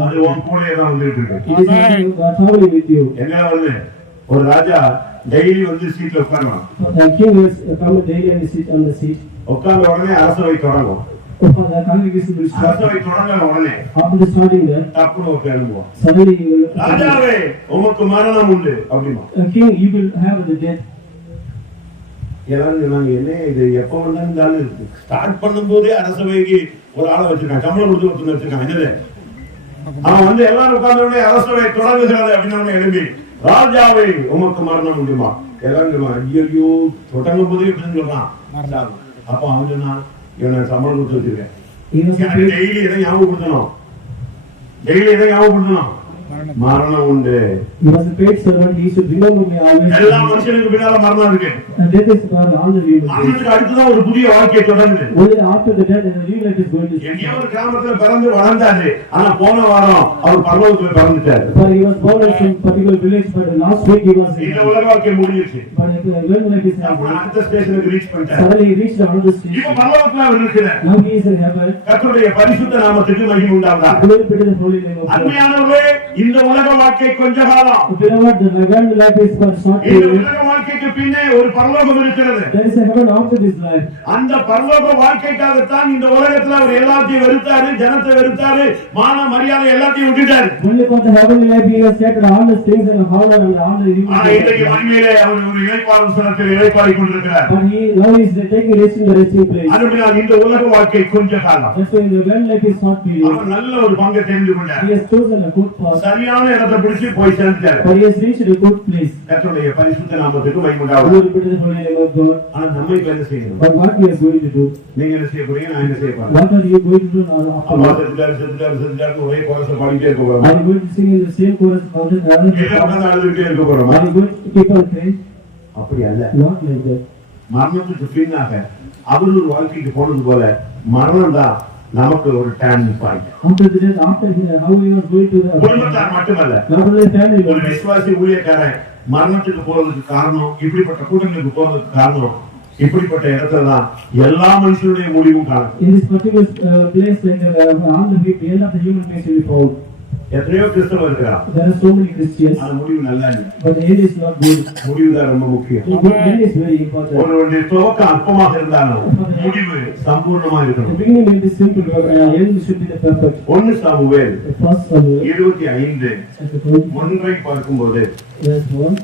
அது உன் கூடயே தான் வந்துட்டு இருக்கு. என்ன வந்து ஒரு ராஜா டெய்லி வந்து சீட்ல உட்காருவான். உட்கார்ந்த உடனே அரசவை தொடங்கும். அரசவை தொடங்க உடனே தப்புன்னு ஒரு எழுதுவோம், ராஜாவே உமக்கு மரணம் உண்டு அப்படிமா. நாங்க என்ன இது எப்ப வந்தாலும் ஸ்டார்ட் பண்ணும் போதே அரசவைக்கு ஒரு ஆளை வச்சிருக்கான், சம்பளம் கொடுத்து ஒருத்தர் வச்சிருக்கான். என்னது அவன் வந்து எல்லாரும் உட்கார்ந்த உடனே அரசவை தொடங்குகிறது அப்படின்னு எழுப்பி ராஜாவை உமக்கு மரணம் உண்டுமா எல்லாரும் ஐயோ தொடங்கும் போதே எப்படின்னு சொல்றான். அப்ப அவன் சொன்னா இவனை சம்பளம் கொடுத்து வச்சிருக்கேன், டெய்லி எதை ஞாபகப்படுத்தணும், டெய்லி எதை ஞாபகப்படுத்தணும். மரணம் உண்டு. He was a paid servant. He should remember me always. எல்லா மனுஷனுக்கு பின்னால மரணம் இருக்கு. And death is for all the human beings. மரணத்துக்கு அடுத்துதான் ஒரு புதிய வாழ்க்கை தொடங்குது. Only after the death, the new life is going to start. எங்கேயோ ஒரு கிராமத்துல பிறந்து வளர்ந்தாரு. ஆனா போன வாரம் அவர் பரலோகத்துல பிறந்துட்டாரு. But he was born in some particular village, but last week he was in. இந்த உலக வாழ்க்கை முடிஞ்சிருச்சு. But when life is அப்புறம் happening, அடுத்த ஸ்டேஷனுக்கு ரீச் பண்ணிட்டாரு. suddenly he reached another stage. இப்ப பரலோகத்துல அவர் இருக்கிறார். Now he is in heaven. கர்த்தருடைய பரிசுத்த நாமத்துக்கு மகிமை உண்டாவதாக. Glory be to the holy name of God. அருமையானவர்களே, இந்த உலக வாழ்க்கை கொஞ்ச காலம். Beloved, the heaven life is for short இந்த period. உலக வாழ்க்கைக்கு பின்னே ஒரு பரலோகம் இருக்கிறது. There is a heaven after this life. அந்த பரலோக வாழ்க்கைக்காகத்தான் இந்த உலகத்துல அவர் எல்லாத்தையும் வெறுத்தாரு, ஜனத்தை வெறுத்தாரு, மான மரியாதை எல்லாத்தையும் விட்டுட்டாரு. Only for the heavenly life he has scattered all the things and honor and all the human ஆனா இன்றைக்கு மகிமையிலே அவர் ஒரு இளைப்பாறும் ஸ்தலத்தில் இளைப்பாறிக் கொண்டிருக்கிறார். But he now is taking rest in the resting place. அதுபடியால் இந்த உலக வாழ்க்கை கொஞ்ச காலம். That's why the well life is short period. அவர் நல்ல ஒரு பங்கை தெரிந்து கொண்டார். He has chosen a good path. சரியான இடத்தை பிடிச்சு போய் சேர்ந்தார். But he has reached a good place. கர்த்தருடைய பரிசுத்த நாமத்துக்கு மகிமை உண்டாவதாக. Glory be to the holy name of God. ஆனா நம்ம இப்ப என்ன செய்யணும்? But what we are going to do? நீங்க என்ன செய்ய போறீங்க? நான் என்ன செய்ய போறேன்? What are you going to do now after அப்பா that? செத்துட்டாரு ஒரே கோரஸ பாடிட்டே இருக்க போறோம். Are you going to sing in the same chorus all the time? எல்லாரும் அழுதுட்டே இருக்க போறோம். Are you going to keep on praying? அப்படி அல்ல. Not like that. மரணத்துக்கு பின்னாக அவர் ஒரு வாழ்க்கைக்கு போனது போல மரணம் தான் நமக்கு ஒரு turning point. After the death, after how we are going to the குடும்பத்தார் மட்டுமல்ல, not only family ஒரு members. விசுவாசி ஊழியக்காரன் மரணத்துக்கு போறதுக்கு காரணம், இப்படிப்பட்ட கூட்டங்களுக்கு போறதுக்கு காரணம், இப்படிப்பட்ட இடத்துல தான் எல்லா மனுஷனுடைய முடிவும் காணும். In this particular place, like all the people, end of the human beings will be found. எத்தனையோ கிறிஸ்தவர்கள் இருக்கிறார். There are so many Christians, அந்த முடிவு நல்லா இல்லை. but the end is not good. முடிவு தான் ரொம்ப முக்கியம். The end is very important. ஒருவருடைய துவக்கம் அற்பமாக இருந்தாலும் முடிவு சம்பூர்ணமா The இருக்கணும். beginning will be simple, but end should be the perfect. 1 Samuel The first Samuel, 25 chapter 2, ஒன்றை பார்க்கும்போது verse 1.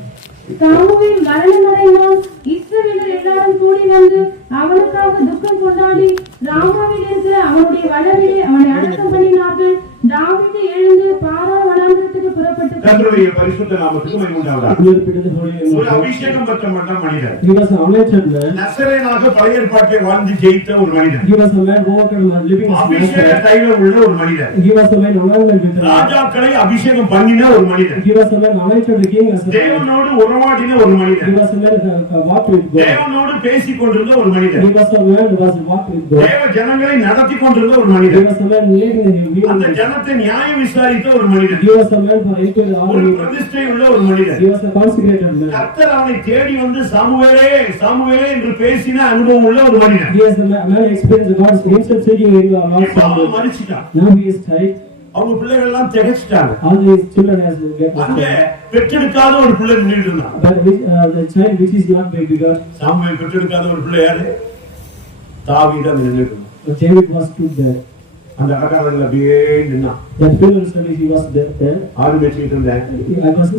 சாமுவேல் மரணமடைந்தான். இஸ்ரவேலர் எல்லாரும் கூடி வந்து அவனுக்காக துக்கம் கொண்டாடி ராமாவில் இருக்கிற அவனுடைய வளவிலே அவனை அடக்கம் பண்ணினார்கள். தாவீது எழுந்து பாரா வனாந்திரத்துக்கு புறப்பட்டு கர்த்தருடைய பரிசுத்த நாமத்துக்கு மகிமை உண்டாவதாக. Glory be to the holy name of ஒரு God. அபிஷேகம் பெற்ற மனிதன். He was an anointed man. நசரேயனாக பழைய ஏற்பாட்டை வாழ்ந்து ஜெயித்த ஒரு மனிதன். He was a man who walked and living as a அபிஷேக man. தைலம் உள்ள ஒரு மனிதன். He was a man anointed with the ராஜாக்களை அபிஷேகம் பண்ணின ஒரு மனிதன். He was a man anointed the king as a man. தேவனோடு உறவாடின ஒரு He மனிதன். was a man walked with God. தேவனோடு பேசிக் கொண்டிருந்த ஒரு மனிதன். He was a man who was walked with God. தேவ ஜனங்களை நடத்தி கொண்டிருந்த ஒரு He மனிதன். was a man leading the human அந்த beings. ஜனத்தை நியாயம் விசாரித்த ஒரு மனிதன். He was a man for entering all ஒரு the பிரதிஷ்டை உள்ள ஒரு மனிதன். He was a consecrated man. கர்த்தர் அவனை தேடி வந்து சாமுவேலே சாமுவேலே என்று பேசின அனுபவம் உள்ள ஒரு மனிதன். He has a man experienced God himself saying in the Lord அவன் Samuel. மரிச்சிட்டான். Now he is tied. அவங்க பிள்ளைகள் எல்லாம் திகைச்சிட்டாங்க. All his children has get அங்க lost. பெற்றெடுக்காத ஒரு பிள்ளை நின்னுட்டு இருந்தான். But the child which is not baby God. Samuel பெற்றெடுக்காத ஒரு பிள்ளை யாரு? தாவீது அங்க நின்னுட்டு இருந்தான். But David was stood there. அந்த அடக்காரங்கள்ல அப்படியே நின்னான். That children studies he was there. ஆடு மேய்ச்சிட்டு இருந்தேன். I was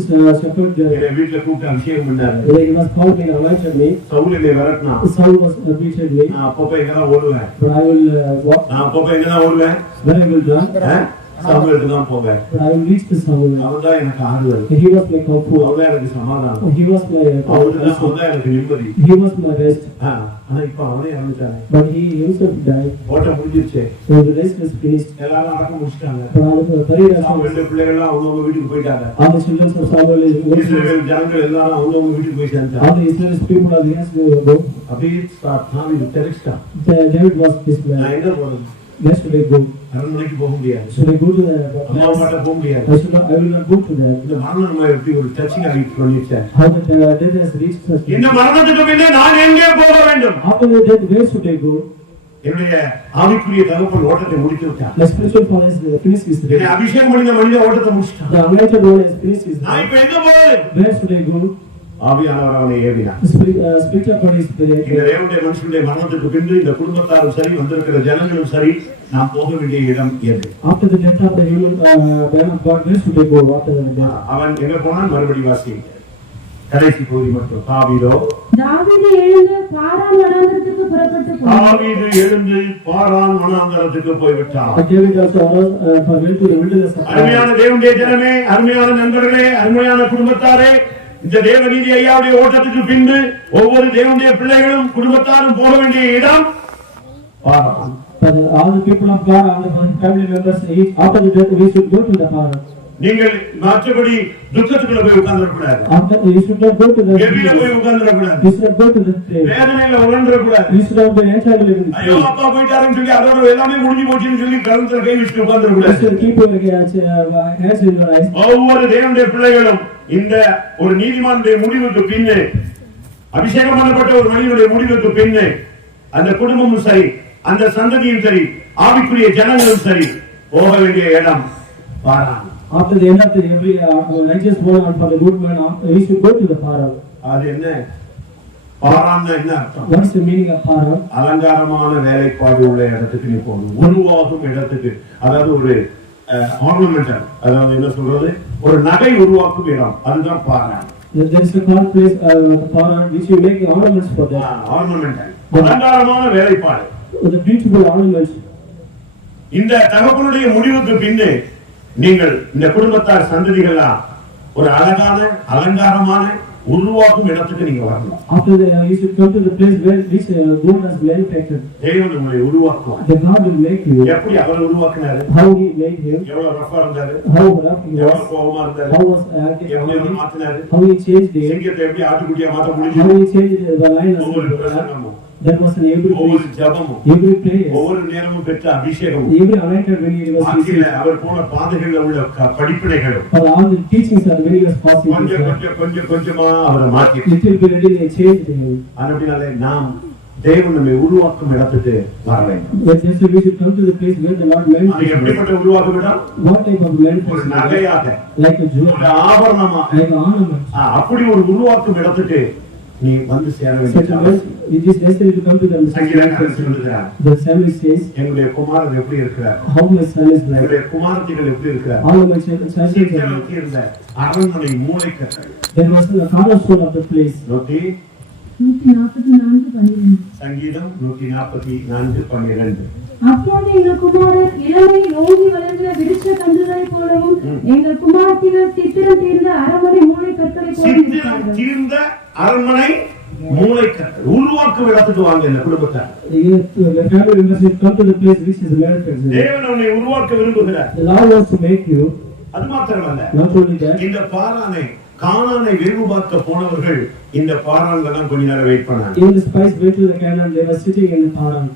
shepherd there. என்னை வீட்டுல கூப்பிட்டு அபிஷேகம் பண்ணாரு. He was called me and anointed me. Saul என்னை விரட்டினான். Saul was beaten me. நான் அப்பப்ப எங்கதான் ஓடுவேன். But I will walk. நான் அப்பப்ப எங்கதான் ஓடுவேன். Where I will run. சாமுவேலுக்கு தான் போவேன். But I will reach the Samuel. அவன் தான் எனக்கு ஆறுதல். He was my comfort. அவன் தான் எனக்கு சமாதானம். He was my அவன் தான் எனக்கு நிம்மதி. He was my rest. ஆனா இப்ப அவனே இறந்துட்டானே. But he himself died. ஓட்டம் முடிஞ்சிருச்சு. So the rest was finished. எல்லாரும் அடக்கம் முடிச்சிட்டாங்க. But I was buried as Samuel பிள்ளைகள் அவங்க வீட்டுக்கு போயிட்டாங்க. all the children of Samuel is இஸ்ரவேல் ஜனங்கள் எல்லாரும் அவங்க வீட்டுக்கு போய் சேர்ந்தாங்க. all the Israelite people are yes to go. அப்படியே தாவீது தெரிச்சிட்டான். David was this நான் man. எங்க போறது? Where should I go? அரண்மனைக்கு போக முடியாது. Should I go to the அம்மா அப்பாட்ட போக முடியாது. I will not go to that. இந்த மரணம் நம்ம எப்படி ஒரு டச்சிங் ஆகிட்டு பண்ணிச்சேன். How the death has reached such. இந்த மரணத்துக்கு பின்னே நான் எங்கே போக வேண்டும்? After the death, where should I go? என்னுடைய ஆவிக்குரிய தகப்பன் ஓட்டத்தை முடித்து விட்டான். The spiritual father is finished his என்னை race. அபிஷேகம் பண்ணின மனித ஓட்டத்தை முடிச்சிட்டான். The anointed one has finished his நான் race. இப்ப எங்க போறது? Where should I go? ஆவியானவர் அவனை ஏவினார். The spiritual body is இந்த தேவனுடைய மனுஷனுடைய மரணத்துக்கு பின்பு இந்த குடும்பத்தாரும் சரி வந்திருக்கிற ஜனங்களும் சரி நாம் போக வேண்டிய இடம் எது? after the death of the human man of God, where should I go after the death? அவன் எங்க போனான்? மறுபடி வாசி கடைசி பகுதி மட்டும். தாவீது எழுந்து பாரான் வனாந்திரத்துக்கு புறப்பட்டு போனான். தாவீது எழுந்து பாரான் வனாந்தரத்துக்கு போய்விட்டான். David also went to the wilderness of அருமையான தேவனுடைய ஜனமே, அருமையான நண்பர்களே, அருமையான குடும்பத்தாரே, இந்த தேவநீதி ஐயாவுடைய ஓட்டத்துக்கு பின்பு ஒவ்வொரு தேவனுடைய பிள்ளைகளும் குடும்பத்தாரும் போக வேண்டிய இடம் பாரான். all the people of God, all the family members, after the death we should go to the Paran. நீங்கள் மற்றபடி துக்கத்துக்குள்ள போய் உட்கார்ந்துடக்கூடாது. You should not go to the கெபில போய் உட்கார்ந்துடக்கூடாது. You should not go to the place. வேதனையில உழன்றக்கூடாது. You should not be entangled in the ஐயோ அப்பா போயிட்டாருன்னு சொல்லி அதோட எல்லாமே முடிஞ்சு போச்சுன்னு சொல்லி கழுத்துல கை வச்சு You உட்கார்ந்துடக்கூடாது. should keep your hands in your eyes. ஒவ்வொரு தேவனுடைய பிள்ளைகளும் இந்த ஒரு நீதிமானுடைய முடிவுக்கு பின்னே, அபிஷேகம் பண்ணப்பட்ட ஒரு மனிதனுடைய முடிவுக்கு பின்னே அந்த குடும்பமும் சரி, அந்த சந்ததியும் சரி, ஆவிக்குரிய ஜனங்களும் சரி, போக வேண்டிய இடம் பாரான். After the end of every righteous word and for the good man, we should go to the Paran. அது என்ன பாரான் என்ன அர்த்தம்? What is the meaning of Paran? அலங்காரமான வேலைப்பாடு உள்ள இடத்துக்கு நீ போகணும். உருவாகும் இடத்துக்கு, அதாவது ஒரு ஆர்னமெண்டல், அதாவது என்ன சொல்றது, ஒரு நகை உருவாக்கும் இடம், அதுதான் பாரான். There is a called place, Paran, which you make ornaments for that. Ornamental, அலங்காரமான வேலைப்பாடு, The beautiful ornaments. இந்த தகப்பனுடைய முடிவுக்கு பின்னே நீங்கள் இந்த குடும்பத்தார் சந்ததிகளா ஒரு அழகான அலங்காரமான உருவாக்கும் இடத்துக்கு நீங்க வரணும். After that, you should come to the place where this God has manufactured. தேவன் உங்களை உருவாக்குவார். The God will make you. எப்படி அவர் உருவாக்குனாரு? How he made him. எவ்வளவு ரஃபா இருந்தாரு? How rough he எவ்வளவு was. கோவமா இருந்தாரு? How was எப்படி அவர் மாத்தினாரு? How he changed him. சிங்கத்தை எப்படி ஆட்டுக்குட்டியா மாத்த How முடியும்? he changed the lion. ஒவ்வொரு பிரசன்னமும், That was an every ஒவ்வொரு place. ஜெபமும், Every prayer. ஒவ்வொரு நேரமும் பெற்ற அபிஷேகமும், Every anointed when he was ஆட்சியில received. அவர் போன பாதைகள்ல உள்ள படிப்பினைகளும் For all the teachings are when he was passing. கொஞ்சமா அவரை மாற்றி Little bit they changed him. அப்படினாலே நாம் தேவன் நம்மை உருவாக்கும் இடத்துக்கு வர வேண்டும். But just we should come to the place where the Lord அது manifested. எப்படிப்பட்ட உருவாக்கும் இடம்? What type of ஒரு manifestation? நகையாக, Like a jewel. ஒரு ஆபரணமா, Like an ornament. அப்படி ஒரு உருவாக்கும் இடத்துக்கு நீ வந்து சேர Such a வேண்டும். way, it is necessary to come to the சங்கீதக்காரன் சொல்லுகிறார், The psalmist says, எங்களுடைய குமாரர் எப்படி இருக்கிறார், how my son is like. எங்களுடைய குமாரத்திகள் எப்படி இருக்கிறார். All of my children are like. சீக்கிரத்தில் இருந்த அரண்மனை மூளைக்கற்கள். There was a cornerstone of the place. நோக்கி 144:12. சங்கீதம் 144:12. அப்போது எங்கள் குமாரர் இளமையில் ஓங்கி வளர்ந்த விருட்ச கன்றுகளைப் போலவும் எங்கள் குமாரத்திகள் சித்திரம் தீர்ந்த அரண்மனை மூளை கற்களை போலவும் சித்திரம் இருப்பார்கள். தீர்ந்த அரண்மனை மூளைக்கற்கள். உருவாக்கும் இடத்துக்கு வாங்க இந்த குடும்பத்தார். The family members should come to the place which is manifested. தேவன் உன்னை உருவாக்க விரும்புகிறார். The Lord wants to make you. அது மாத்திரமல்ல, Not only that. இந்த பாரானை கானானை விரும்பு பார்க்க போனவர்கள் இந்த பாரான்ல தான் கொஞ்ச நேரம் வெயிட் பண்ணாங்க. Even the spies went to the Canaan, they were sitting in the Paran.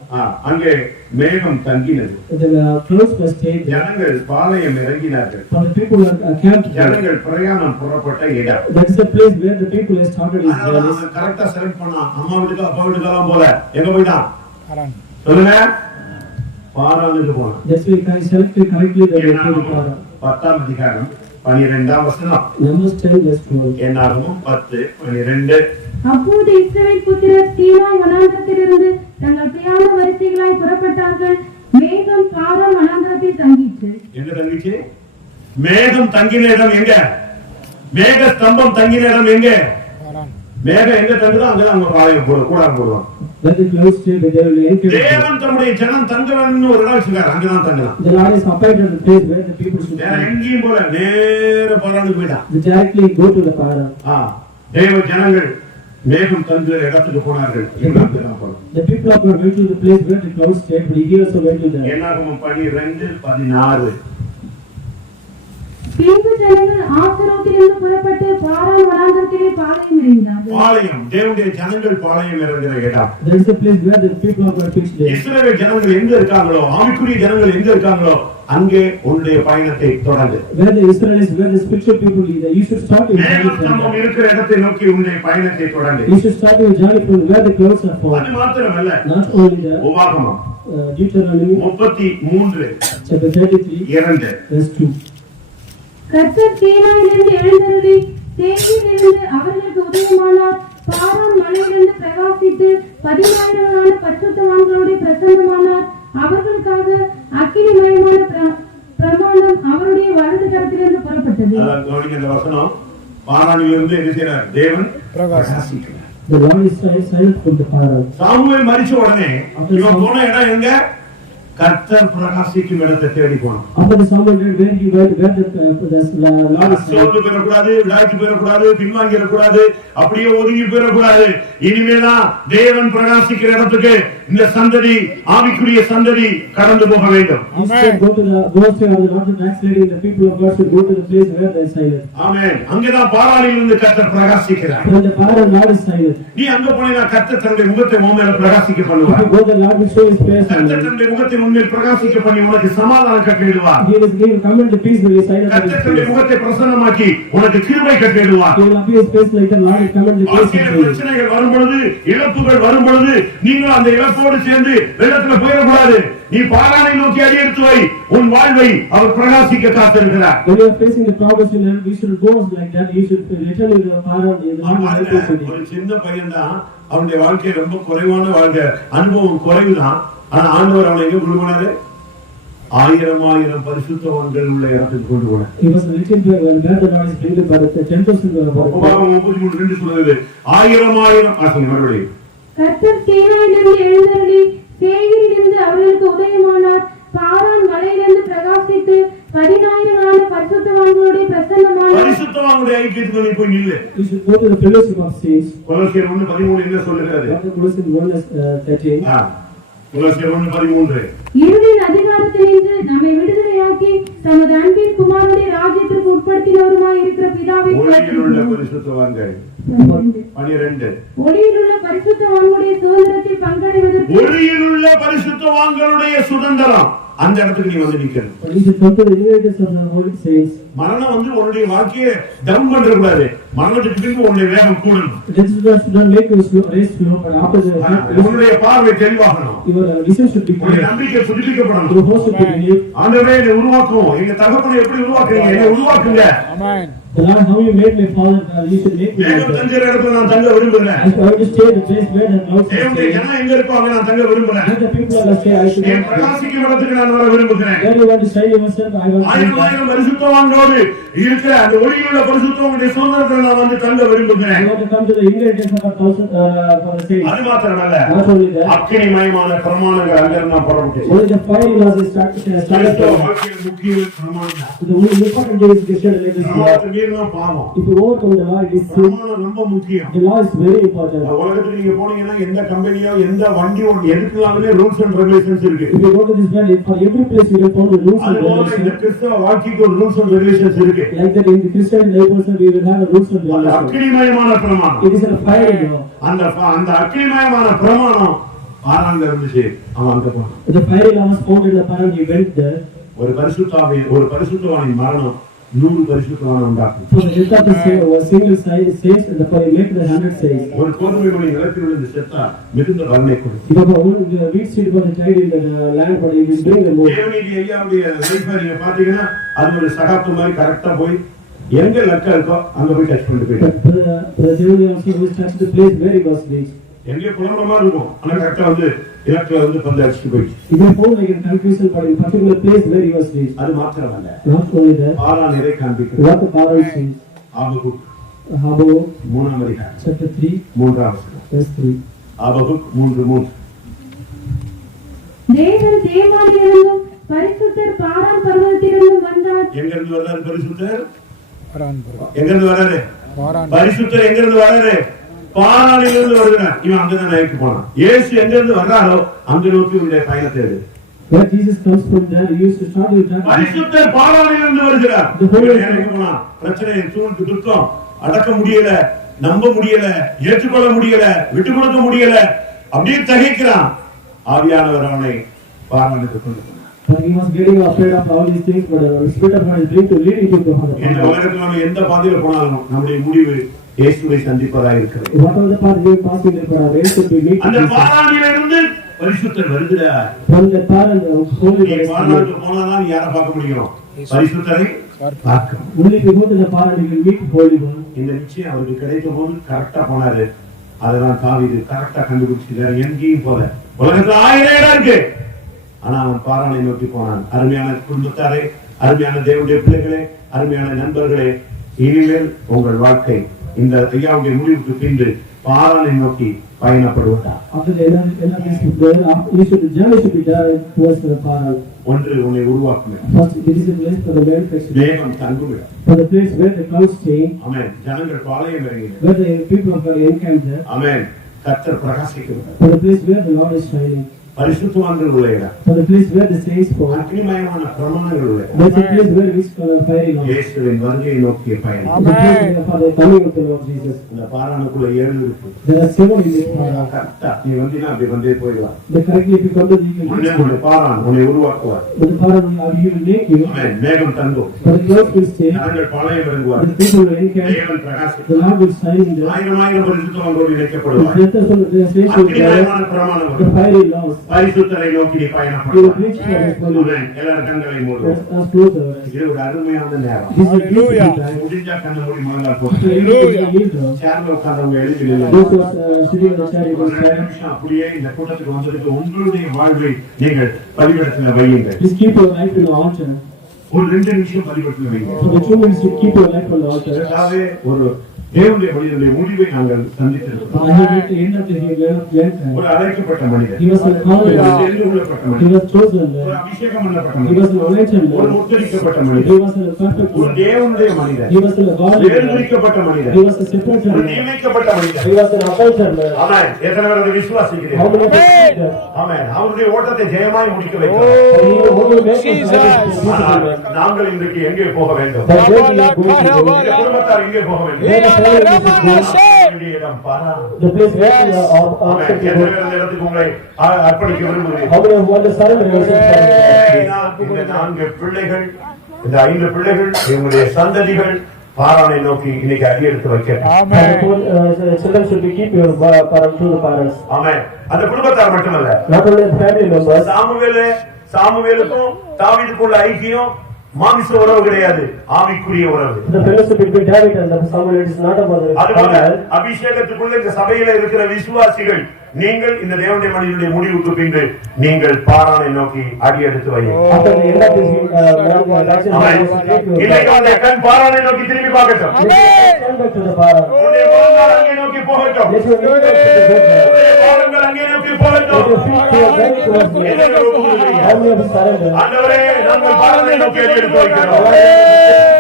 அங்கே மேகம் தங்கினது. The clouds were stayed there. ஜனங்கள் பாளையம் இறங்கினார்கள். For the people are camped there. ஜனங்கள் பிரயாணம் புறப்பட்ட இடம். That is the place where the people have started his journeys. கரெக்டா select பண்ணா, அம்மா வீட்டுக்கு அப்பா வீட்டுக்கெல்லாம் போல எங்க போயிட்டான் சொல்லுங்க, பாரானுக்கு போனான். That's why I selected correctly the way to the Paran. 10ஆம் அதிகாரம் 12ஆம் வசனம். Numbers 10:12. என்னாகும் 10:12. அப்போது இஸ்ரவேல் புத்திரர் சீனாய் வனாந்தரத்திலிருந்து தங்கள் பிரயாண வரிசைகளாய் புறப்பட்டார்கள். மேகம் பாரான் வனாந்தரத்தில் தங்கிற்று. எங்க தங்கிச்சு? மேகம் தங்கின இடம் எங்க? மேக ஸ்தம்பம் தங்கின இடம் எங்க? மேகம் எங்க தங்குதோ அங்கதான் அவங்க பாளையம் கூடாரம் போடுவாங்க. When the clouds stay, they will enter. தேவன் தம்முடைய ஜனம் தங்கணும்னு ஒரு இடம் சொல்றாரு, அங்கதான் தங்கலாம். The Lord is appointed the place where the people should வேற come. எங்கேயும் போல நேர பாரானுக்கு போயிட்டான். They directly go to the Paran. தேவ ஜனங்கள் மேகம் தங்குகிற இடத்துக்கு போனார்கள். The people of God went to the place where the clouds stayed, but he also went to there. என்னாகும் 12:16. பின்பு ஜனங்கள் ஆசரோத்திலிருந்து புறப்பட்டு பாரான் வனாந்தரத்திலே பாளையம் இறங்கினார்கள். பாளையம், தேவனுடைய ஜனங்கள் பாளையம் இறங்குற இடம். There is a place where the people of God pitched there. இஸ்ரவேல் ஜனங்கள் எங்க இருக்காங்களோ, ஆவிக்குரிய ஜனங்கள் எங்க இருக்காங்களோ அங்கே உன்னுடைய பயணத்தை தொடங்கு. Where the Israelites, where the spiritual people are, you should start your journey from மேகம் there. இருக்கிற இடத்தை நோக்கி உன்னுடைய பயணத்தை தொடங்கு. You should start your journey from where the clouds are அது falling. மாத்திரமல்ல, Not only that, உபாகமம் Deuteronomy 33:2. chapter 33 verse 2. கர்த்தர் சீனாயிலிருந்து எழுந்தருளி தேங்கியிலிருந்து அவர்களுக்கு உதயமானார். பாரான் மலையிலிருந்து பிரகாசித்து 10,000 பரிசுத்தவான்களோடு பிரசன்னமானார். அவர்களுக்காக அக்கினிமயமான பிரமாணம் அவருடைய வலது கரத்திலிருந்து புறப்பட்டது. கவனிங்க இந்த வசனம். பாரானிலிருந்து என்ன செய்றார்? தேவன் பிரகாசிக்கிறார். The Lord is silent from the Paran. Samuel மரிச்ச உடனே இவன் போன இடம் எங்க? கர்த்தர் பிரகாசிக்கும் இடத்தை தேடி போனான். After the Samuel died, where he went, where the Lord is silent. சோர்ந்து போயிடக்கூடாது, விடாய்த்து போயிடக்கூடாது, பின்வாங்கிடக்கூடாது, அப்படியே ஒதுங்கி போயிடக்கூடாது. இனிமேதான் தேவன் பிரகாசிக்கிற இடத்துக்கு இந்த சந்ததி ஆவிக்குரிய சந்ததி கடந்து போக வேண்டும். He should go to the those who are not backsliding, the people of God should go to the place where they are silent. ஆமென். அங்கதான் பாராளிலிருந்து கர்த்தர் பிரகாசிக்கிறார். When the power of God is silent, நீ அங்க போனா கர்த்தர் தன்னுடைய முகத்தை உன் மேல பிரகாசிக்க if பண்ணுவார். you go, the Lord will show His face on கர்த்தர் you. தன்னுடைய முகத்தை உன் மேல் பிரகாசிக்க பண்ணி உனக்கு சமாதானம் கட்டளையிடுவார். He will come into peace when He is silent. கர்த்தர் தன்னுடைய முகத்தை பிரசன்னமாக்கி உனக்கு கிருபை கட்டளையிடுவார். He will appear His face like the Lord will come into peace வாழ்க்கையில with you. பிரச்சனைகள் வரும்பொழுது, இழப்புகள் வரும்பொழுது நீங்கள் அந்த இழப்போடு சேர்ந்து வெள்ளத்துல போயிடக்கூடாது. நீ பாரானை நோக்கி அடியெடுத்து வை. உன் வாழ்வை அவர் பிரகாசிக்க காத்திருக்கிறார். When you are facing the problems in life, we should go like that. You should return to the power of the Lord will help us with it. ஒரு சின்ன பையன் தான், அவனுடைய வாழ்க்கை ரொம்ப குறைவான வாழ்க்கை, அனுபவம் குறைவுதான். ஆனா ஆண்டவர் அவனை எங்க கொண்டு போனாரு? 1000 பரிசுத்தவான்கள் உள்ள இடத்துக்கு கொண்டு போனார். He was a little boy when God the Lord is bringing about 10,000 உபாகமம் 33:2 சொல்லுது, 1000 ஆசீர்வாதம் மறுபடியும். கர்த்தர் சீனாயிலிருந்து எழுந்தருளி சேயீரிலிருந்து அவர்களுக்கு உதயமானார். பாரான் மலையிலிருந்து பிரகாசித்து 10,000 பரிசுத்தவான்களுடைய பிரசன்னமானார். பரிசுத்தவான்களுடைய ஐக்கியத்துக்கு போய் நில்லு. You should go to the fellowship of saints. கொலோசியர் 1:13 என்ன சொல்லுகிறது? Colossians 1:13. கொலோசியர் 1:13 இருளின் அதிகாரத்திலிருந்து நம்மை விடுதலையாக்கி தமது அன்பின் குமாரனுடைய ராஜ்யத்திற்கு உட்படுத்தினவருமாய் இருக்கிற பிதாவை ஒளியிலுள்ள பரிசுத்தவான்கள் 12 ஒளியிலுள்ள பரிசுத்தவான்களுடைய சுதந்திரத்தில் பங்கடைவதற்கு ஒளியிலுள்ள பரிசுத்தவான்களுடைய சுதந்திரம் அந்த இடத்துக்கு நீ வந்து நிக்கணும். But you should come to the inheritance of the holy saints. மரணம் வந்து உன்னுடைய வாழ்க்கையை டவுன் பண்ற கூடாது. மரணத்துக்கு பின்பு உன்னுடைய வேகம் கூடணும். This should not make you race slow, but after the உன்னுடைய பார்வை தெளிவாகணும். your vision should be உன்னுடைய clear. நம்பிக்கை புதுப்பிக்கப்படணும். Your hope should be renewed. ஆண்டவரே என்னை உருவாக்கும். எங்க தகப்பனை எப்படி உருவாக்குறீங்க? என்னை உருவாக்குங்க. Amen. The Lord, how you made my father, you should make me like தேவன் that. தங்குற இடத்துல நான் தங்க விரும்புகிறேன். I want to stay in the place where the Lord தேவனுடைய is. ஜனம் எங்க இருப்பாங்க நான் தங்க விரும்புகிறேன். Where the people are stay, I should N not. பிரகாசிக்கும் இடத்துக்கு நான் வர விரும்புகிறேன். Where you want to shine yourself, I want to. 1000 பரிசுத்தவான்களோடு இருக்கிற அந்த ஒளியிலுள்ள பரிசுத்தவான்களுடைய சுதந்திரத்தில் நான் வந்து தங்க I விரும்புகிறேன். want to come to the inheritance of 1,000 for the saints. அது மாத்திரமல்ல, Not only that, அக்கினிமயமான பிரமாணங்கள் அங்கிருந்து நான் புறப்பட்டு only the fire laws is started. கிறிஸ்தவ வாழ்க்கையில் முக்கிய பிரமாணம் தான். The only important thing is Christian religion. பிரமாணத்தை மீறினா பாவம். If you overcome the law, it is sin. பிரமாணம் ரொம்ப முக்கியம். The law is very important. உலகத்துக்கு நீங்க போனீங்கன்னா எந்த கம்பெனியோ எந்த வண்டியோ எதுக்குனாலுமே ரூல்ஸ் அண்ட் ரெகுலேஷன்ஸ் இருக்கு. If you go to this world, for every place you will follow the rules and அதுபோல இந்த regulations. கிறிஸ்தவ வாழ்க்கைக்கு ஒரு ரூல்ஸ் அண்ட் ரெகுலேஷன்ஸ் இருக்கு. Like that in the Christian life also we will have a rules and அது regulations. அக்கினிமயமான பிரமாணம். It is a fire law. அந்த அக்கினிமயமான பிரமாணம் ஆறாங்க இருந்துச்சு. அவன் அங்க போனான். The fire law was found in the Paran, he went there. ஒரு பரிசுத்தவானின் மரணம் 100 பரிசுத்தவானை உண்டாக்கும். For the death of the saint, a single saint and the fire make the 100 saints. ஒரு கோதுமை மணி நிலத்தில் விழுந்து செத்தா மிகுந்த பலனை கொடுக்கும். If a wheat seed was child in the land, but it will bring the more. தேவநீதி ஐயாவுடைய லைஃப்பை நீங்க பாத்தீங்கன்னா அது ஒரு சகாப்தம் மாதிரி கரெக்டா போய் எங்க லக்கா இருக்கோ அங்க போய் டச் பண்ணிட்டு போயிடும். The Jews also was touched the place where he was reached. எங்கே புலம்புற மாதிரி இருக்கும் ஆனா கரெக்டா வந்து இலக்குல வந்து பந்து அடிச்சுட்டு போயிடுச்சு. It was found like in confusion, but in particular place where he was reached. அது மாத்திரமல்ல, Not only that, ஆறாம் நிறை காண்பிக்கிறது. what the Paran says. Habakkuk Habakkuk 3ஆம் அதிகாரம் chapter 3 3ஆம் வசனம். verse 3. ஆபகுக் 3:3. தேவன் தேவானிலிருந்தும் பரிசுத்தர் பாரான் பர்வதத்திலிருந்தும் வந்தார். எங்க இருந்து வர்றாரு பரிசுத்தர்? Paran. எங்க இருந்து வர்றாரு? Paran. பரிசுத்தர் எங்க இருந்து வர்றாரு? பாரானிலிருந்து வருகிறார். இவன் அங்கதான் நைக்கு போனான். இயேசு எங்க இருந்து வர்றாரோ அங்க நோக்கி உடைய பயணத்தை எடு. Where Jesus comes from there, he used to start with that. பரிசுத்தர் பாரானிலிருந்து வருகிறார். எங்க போனான்? பிரச்சனை, சூழ்ந்து, துக்கம் அடக்க முடியல, நம்ப முடியல, ஏற்றுக்கொள்ள முடியல, விட்டு கொடுக்க முடியல, அப்படியே தகைக்கிறான். ஆவியானவர் அவனை பாரானுக்கு கொண்டு போனார். But he was getting afraid of all these things, but the Spirit of God is going to lead him to the இந்த உலகத்துல நம்ம எந்த பாதையில போனாலும் நம்முடைய முடிவு இயேசுவை சந்திப்பதாக இருக்கிறது. whatever the path we are passing, there are ways to be meet. அந்த பாரானிலிருந்து பரிசுத்தர் வருகிறார். From the Paran, the Holy நீ Spirit. பாரானுக்கு போனாதான் நீ யாரை பார்க்க முடியும்? பரிசுத்தரை பார்க்க. Only if you go to the Paran, you will meet Holy One. இந்த நிச்சயம் அவருக்கு கிடைத்த போது கரெக்டா போனாரு. அதெல்லாம் தாவீது கரெக்டா கண்டுபிடிச்சிட்டாரு. எங்கேயும் போல உலகத்துல 1000 இடம் இருக்கு, ஆனா அவன் பாரானை நோக்கி போனான். அருமையான குடும்பத்தாரே, அருமையான தேவனுடைய பிள்ளைகளே, அருமையான நண்பர்களே, இனிமேல் உங்கள் வாழ்க்கை இந்த ஐயாவுடைய முடிவுக்கு பின்பு பாரானை நோக்கி பயணப்படுவதா? After the end of this prayer, you should the journey should be there towards the Paran. ஒன்று உன்னை உருவாக்குவேன். First, this is a place for the manifestation. தேவன் தங்குமிடம். For the place where the clouds stay, ஆமென். ஜனங்கள் பாளையம் இறங்கினர். where the people of God encamp there. ஆமென். கர்த்தர் பிரகாசிக்கிறார். For the place where the Lord is shining. பரிசுத்தவான்கள் உள்ள இடம். For the place where the saints fall. அக்னிமயமான பிரமாணங்கள் உள்ள இடம். That's the place where we fiery Lord. இயேசுவின் வருகையை நோக்கிய பயணம். Amen. For the coming of the Lord Jesus. இந்த பாரானுக்குள்ள 7 இருக்கு. There are 7 in this Paran. கரெக்டா நீ வந்தீனா அப்படி வந்தே போயிடலாம். The correctly if you come to the உன்னை பாரான் உன்னை உருவாக்குவார். But the Paran he will make you. ஆமென். மேகம் தங்கும். For the clouds will stay. நாங்கள் பாளையம் இறங்குவார். The people will encamp. தேவன் பிரகாசிப்பார். The Lord will shine in them. ஆயிரம் பரிசுத்தவான்களோடு இணைக்கப்படுவார். The saints will அக்னிமயமான பிரமாணம் the fiery laws. பரிசுத்தரை நோக்கி நீ You will பயணப்படுவாய். reach for this holy. ஆமென். எல்லாரும் கண்களை மூடுவோம். Let's close our eyes. இது ஒரு அருமையான நேரம். This is a beautiful time. முடிஞ்சா கண்ணை மூடி முழங்கால் So போட்டு Hallelujah. சேர்ல உட்கார்ந்தவங்க எழுதி நில்லுங்க. Those who are sitting on the chair, you ஒரு will 2 stand. நிமிஷம் அப்படியே இந்த கூட்டத்துக்கு வந்ததுக்கு உங்களுடைய வாழ்வை நீங்கள் பலிபீடத்துல வையுங்க. Please keep your life in the altar. ஒரு 2 நிமிஷம் பலிபீடத்துல வையுங்க. For the 2 minutes, you keep your life on the altar. அதாவது ஒரு தேவனுடைய மனிதனுடைய முடிவை நாங்கள் சந்தித்திருக்கிறோம். I have at the end of the lifetime. ஒரு அழைக்கப்பட்ட மனிதன், He was a ஒரு called. தெரிந்து கொள்ளப்பட்ட He மனிதன், was chosen. ஒரு அபிஷேகம் பண்ணப்பட்ட He மனிதன், was an anointed ஒரு man. முத்திரிக்கப்பட்ட He மனிதன், was a perfect ஒரு man. தேவனுடைய மனிதன், He was a godly man. தேர்ந்தெடுக்கப்பட்ட மனிதன், He was a separated ஒரு man. நியமிக்கப்பட்ட மனிதன். He was an appointed man. ஆமென். எத்தனை பேர் அதை How விசுவாசிக்கிறீர்கள்? many of you see that? ஆமென். அவருடைய ஓட்டத்தை ஜெயமாய் முடிக்க வைக்கிறார். And he who will make us ஆனால் beautiful man. நாங்கள் இன்றைக்கு எங்கே போக வேண்டும்? That day we are going to go. இந்த குடும்பத்தார் எங்கே போக வேண்டும்? Where the family is going. என்னுடைய இடம் பாரா. The place where we are amen. expected to எத்தனை go. பேர் அந்த இடத்துக்கு உங்களை அர்ப்பணிக்க விரும்புகிறீர்கள்? How many of you want to surrender yourself? இந்த 4 பிள்ளைகள், இந்த 5 பிள்ளைகள், இவங்களுடைய சந்ததிகள் பாரானை நோக்கி இன்னைக்கு அடியெடுத்து வைக்கிறார். Children should be keep your parents to the parents. ஆமென். அந்த குடும்பத்தார் மட்டுமல்ல, Not only the family members. சாமுவேலுக்கும் தாவீதுக்குள்ள ஐக்கியம் மாமிச உறவு கிடையாது, ஆவிக்குரிய உறவு. The fellowship between David and Samuel is not about the அதுபோல carnal. அபிஷேகத்துக்குள்ள இந்த சபையில இருக்கிற விசுவாசிகள் நீங்கள் இந்த தேவனுடைய மனிதனுடைய முடிவுக்கு பின்பு நீங்கள் பாரானை நோக்கி அடி எடுத்து வையுங்கள். After the end of this இன்னைக்கு அந்த கண் பாரானை நோக்கி திரும்பி பார்க்கட்டும். turn back to the Paran. உன்னுடைய முழங்கால் அங்கே நோக்கி போகட்டும். Let your knees touch the ground. உன்னுடைய பாதங்கள் அங்கே நோக்கி Let போகட்டும். your feet to your back towards me. எதற்கு ஒப்புக்கொள்கிறீங்க? How many of you surrender? ஆண்டவரே, நாங்கள் பாரானை நோக்கி அடி எடுத்து வைக்கிறோம்.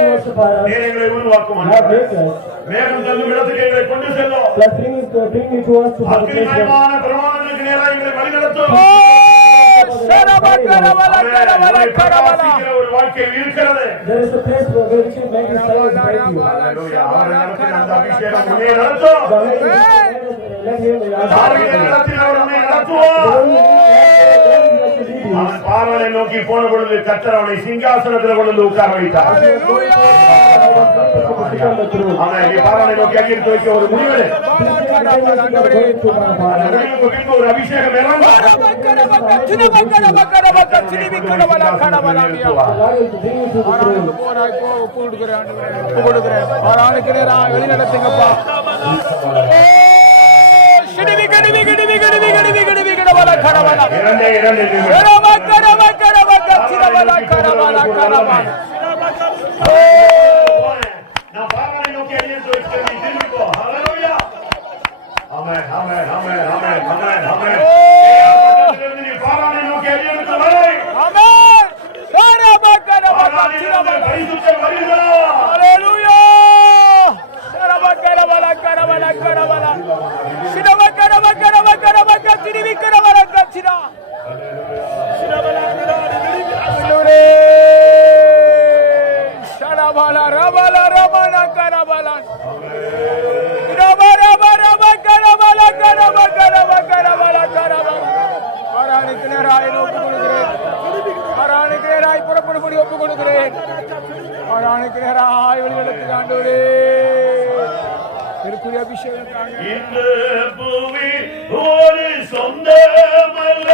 Towards the Paran. நீர் எங்களை உருவாக்கும் God ஆண்டவரே. make us. மேகம் தள்ளும் இடத்துக்கு எங்களை கொண்டு செல்லும். Plus bring me towards the Paran. அக்கினிமயமான பிரமாணங்களுக்கு நேராக எங்களை வழிநடத்தும். பிரகாசிக்கிற ஒரு வாழ்க்கை இருக்கிறது. There is a place where we can make a silence by you. அல்லேலூயா. அவரை நடத்தின அந்த அபிஷேகம் உன்னை நடத்தும். Let him தாவீதை நடத்தினவர் உன்னை நடத்துவார். அவன் பார்வனை நோக்கி போன பொழுது கர்த்தர் அவனை சிங்காசனத்தில் கொண்டு உட்கார வைத்தார். அவனை பார்வனை நோக்கி அடியெடுத்து வைக்க ஒரு முடிவு. ஒரு அபிஷேகம் இந்த பூவி ஒரு சொந்தமல்ல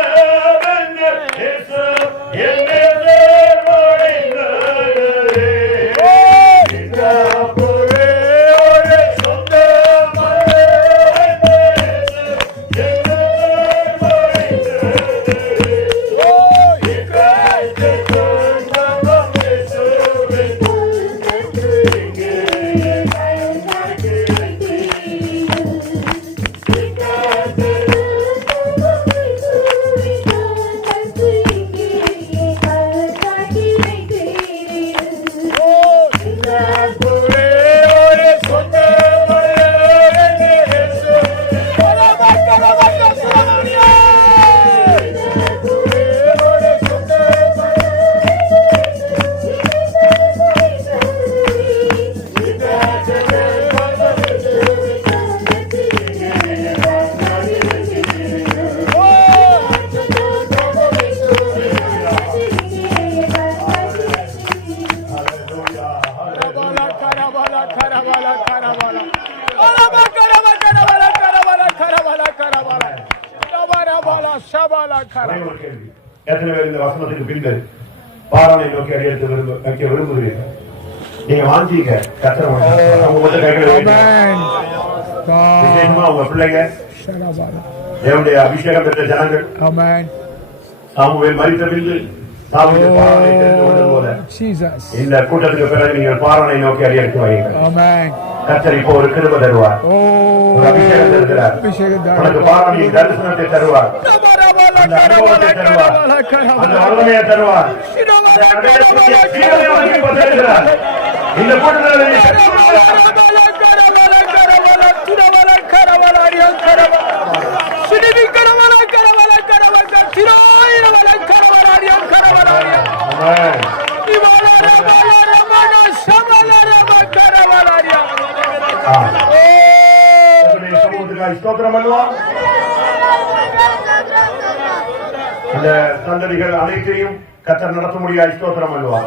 ஒரு கேள்வி. எத்தனை பேர் இந்த வசனத்துக்கு பின்பு பாரானை நோக்கி அடியெடுத்து வைக்க விரும்புகிறீர்கள்? நீங்க வாங்கிக்க கத்திர விசேஷமா உங்க பிள்ளைங்க தேவனுடைய அபிஷேகம் பெற்ற ஜனங்கள் சாமுவேல் மரித்த பின்பு தாவீது பாரானை தெரிந்து கொண்டது போல இந்த கூட்டத்துக்கு பிறகு நீங்கள் பாரானை நோக்கி அடியெடுத்து வைங்க. கர்த்தர் இப்போ ஒரு கிருபை தருவார், ஒரு அபிஷேகம் தருகிறார். உனக்கு பாரானை தரிசனத்தை தருவார், அந்த அனுபவத்தை தருவார், அந்த வல்லமையை தருவார். இந்த கூட்டத்தில் ஸ்தோத்திரம் பண்ணுவோம். அந்த சந்ததிகள் அனைத்தையும் கர்த்தர் நடத்த முடியாது. ஸ்தோத்திரம் பண்ணுவார்.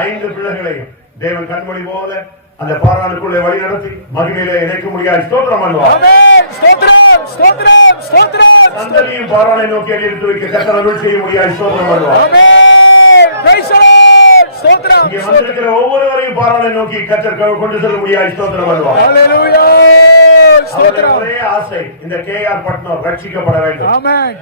5 பிள்ளைகளையும் தேவன் கண்மொழி போல அந்த பாராளுக்குள்ளே வழி நடத்தி மகிமையிலே இணைக்க முடியாது. ஸ்தோத்திரம் பண்ணுவார். சந்ததியும் பாராளை நோக்கி எடுத்து வைக்க கர்த்தர் அருள் செய்ய முடியாது. ஸ்தோத்திரம் பண்ணுவார். இங்கே வந்திருக்கிற ஒவ்வொருவரையும் பாராளை நோக்கி கர்த்தர் கொண்டு செல்ல முடியாது. ஸ்தோத்திரம் பண்ணுவார். ஒரே ஆசை, இந்த கேஆர் பட்டணம் ரட்சிக்கப்பட வேண்டும்.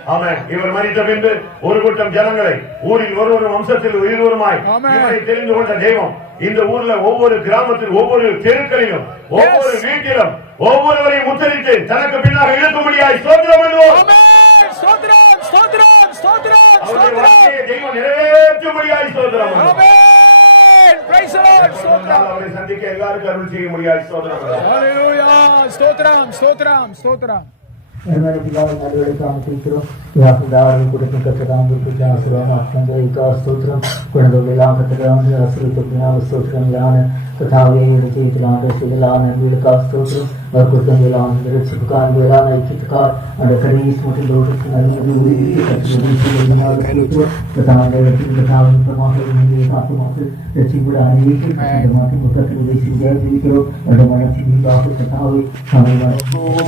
ஆமென். இவர் மரித்த பின்பு ஒரு கூட்டம் ஜனங்களை ஊரில் ஒரு வம்சத்தில் இருவருமாய் இவரை தெரிந்து கொண்ட தெய்வம் இந்த ஊர்ல ஒவ்வொரு கிராமத்தில் ஒவ்வொரு தெருக்களிலும் ஒவ்வொரு வீட்டிலும் ஒவ்வொருவரையும் உத்தரித்து தனக்கு பின்னாக இழுக்க முடியாது. ஸ்தோத்திரம் பண்ணுவோம். அவருடைய வார்த்தையை தெய்வம் நிறைவேற்ற முடியாது. ஸ்தோத்திரம் பண்ணுவோம். அவரை சந்திக்க எல்லாருக்கும் அருள் செய்ய முடியாது. ஸ்தோத்திரம். कथावे रचयितलान रचितलान वीरका स्तोत्र और कुर्तंगलान रक्षकान वेलान ऐकितकार अडकरीस मोटे लोटस नलूरी कचरूरी दुनिया स्तोत्र कथावे कथावे परमात्मा ने आत्मात्र रचिबुलानी के धर्मात्म मुक्त उद्देश्य जय विकरो अडमना चिनी बाप कथावे हमें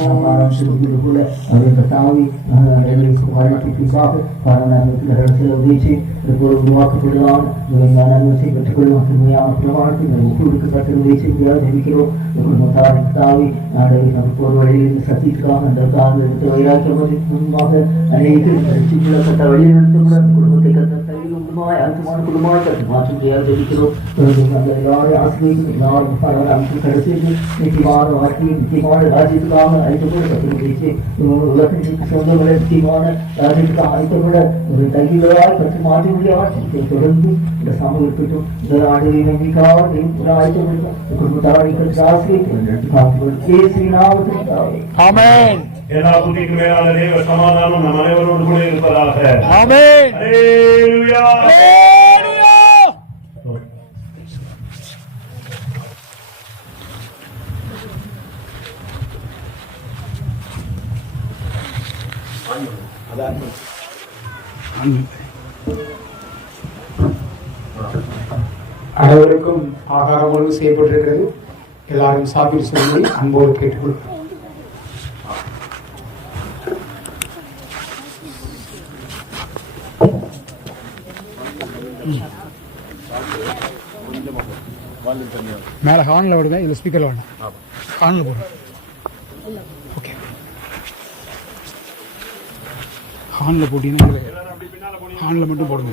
हमारा शुद्ध बोले अरे कथावे अरे कुमार की बाप पारना में लहर से उद्देश्य गुरु गुरुआ के बुलान दुनिया में से कटकोल में आप प्रमाण की कथावे विकरो गुरुमतार कथावे आडे हम पोरवड़ी सतीत का अंधकार में तो या के मुझे अनेक चित्तला कथावे गुरुमते का माया अंतमान कुमार का माचु जय विकरो और आसमी नार पारना हम करते हैं नितिवार वाकी नितिवार राजित का आई तो बोल सकते हैं कि लक्ष्मी सोंदे वाले नितिवार राजित का आई तो बोल तगी लगा करते माचु मुझे और चित्ते तोड़ंदु दसामो इतो दराडे में भी का और पूरा आई तो बोल गुरुमतारी का दास के श्री नाम ஆமென். எல்லா புத்திக்கு மேலான தேவ சமாதானம் நம் அனைவரோடு கூட இருப்பதாக. ஆமென். ஹalleluya. ஹalleluya. அனைவருக்கும் ஆகாரம் ஒழுங்கு செய்யப்பட்டிருக்கிறது. எல்லாரும் சாப்பிட்டு சொல்லி அன்போடு கேட்டுக்கொள்கிறோம். மேலே ஹார்னில் விடுங்க, இதில் ஸ்பீக்கரில் வேணும். ஹார்னில் போடுங்க. ஓகே, ஹார்னில் போட்டீங்கன்னா ஹார்னில் மட்டும் போடுங்க.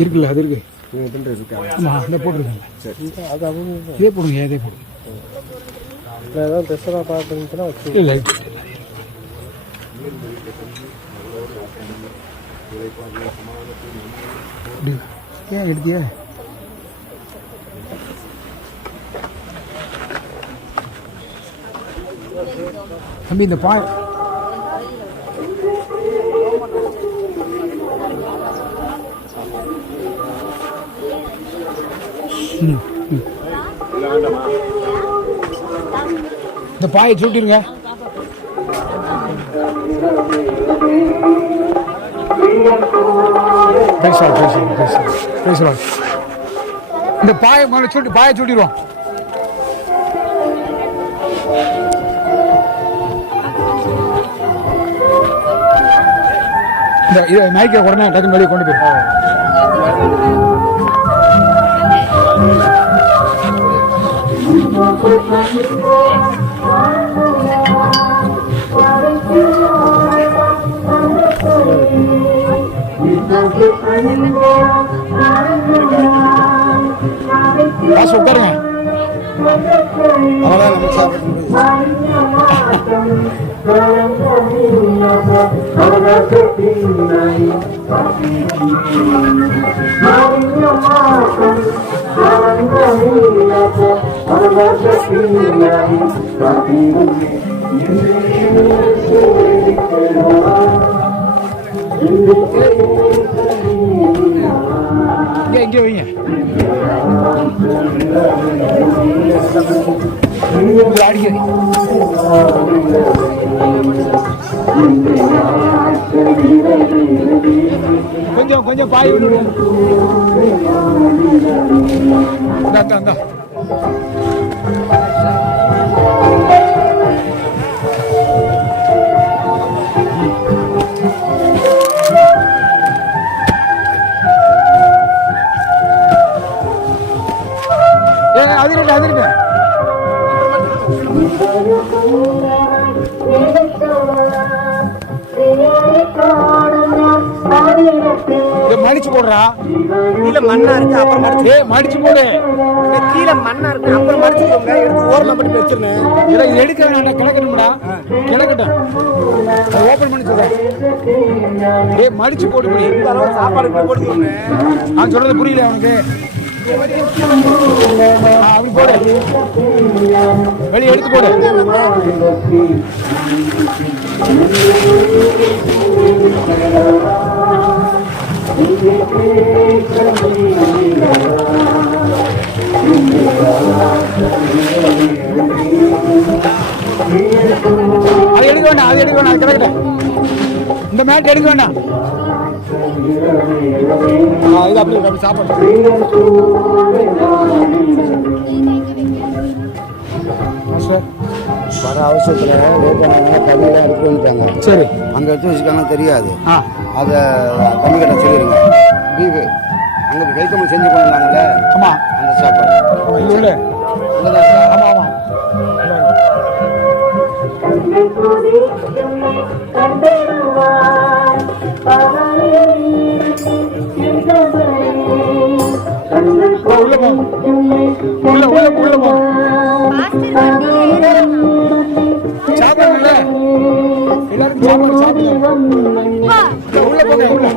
இருக்குல்ல, அது இருக்கு. ஆமாம், இந்த போட்டுருக்கேன். இதே போடுங்க, இதே போடுங்க. இல்லை ஏன் எடுத்திய தம்பி இந்த பாய் இந்த பாயை சுட்டிருங்க. பேசுவாங்க. இந்த பாயை மேலே சுட்டி பாயை சுட்டிடுவோம். இந்த இதை மைக்கை உடனே டக்குன்னு வெளியே கொண்டு போயிடும். காசு உட்காருங்க. அவ்வளோதான் நம்ம சாப்பிட இங்கே வைங்க. அடிக்கடி கொஞ்சம் கொஞ்சம் பாய் விடுவோம். அதிரட்ட அதிரட்ட மடிச்சு போடுறா. கீழே மண்ணா இருக்கு, அப்புறம் மடிச்சு போடு. கீழே மண்ணா இருக்கு, அப்புறம் மடிச்சுக்கோங்க. எடுத்து ஓரமா பண்ணி வச்சிருந்தேன். இதை எடுக்க வேணாம், கிளக்கணும்டா. கிளக்கட்டும், ஓபன் பண்ணி சொல்றேன். மடிச்சு போடு. சாப்பாடு போட்டுக்கோங்க. நான் சொல்றது புரியல அவனுக்கு. அப்படி போடு, வெளியே எடுத்து போடு. அது எடுக்க வேண்டாம், அது எடுக்க வேண்டாம், அது கிடக்கட்டும். இந்த மேட் எடுக்க வேண்டாம். இது அப்படி அப்படி சாப்பாடு. வர அவசரத்தில் கம்மியெல்லாம் எடுத்து வந்துட்டாங்க. சரி, அங்கே எடுத்து வச்சுக்காங்க தெரியாது. அதை கம்மி கட்ட சொல்லிடுங்க. பீஃபு அங்கே வெல்கம் செஞ்சு கொண்டாங்கல்ல. ஆமாம், அந்த சாப்பாடு இல்லை. ஆமாம் ஆமாம். உள்ள போ, உள்ள உள்ள உள்ள போ. சாப்பிடல எல்லாரும் சாப்பிடுங்க. உள்ள போங்க, உள்ள.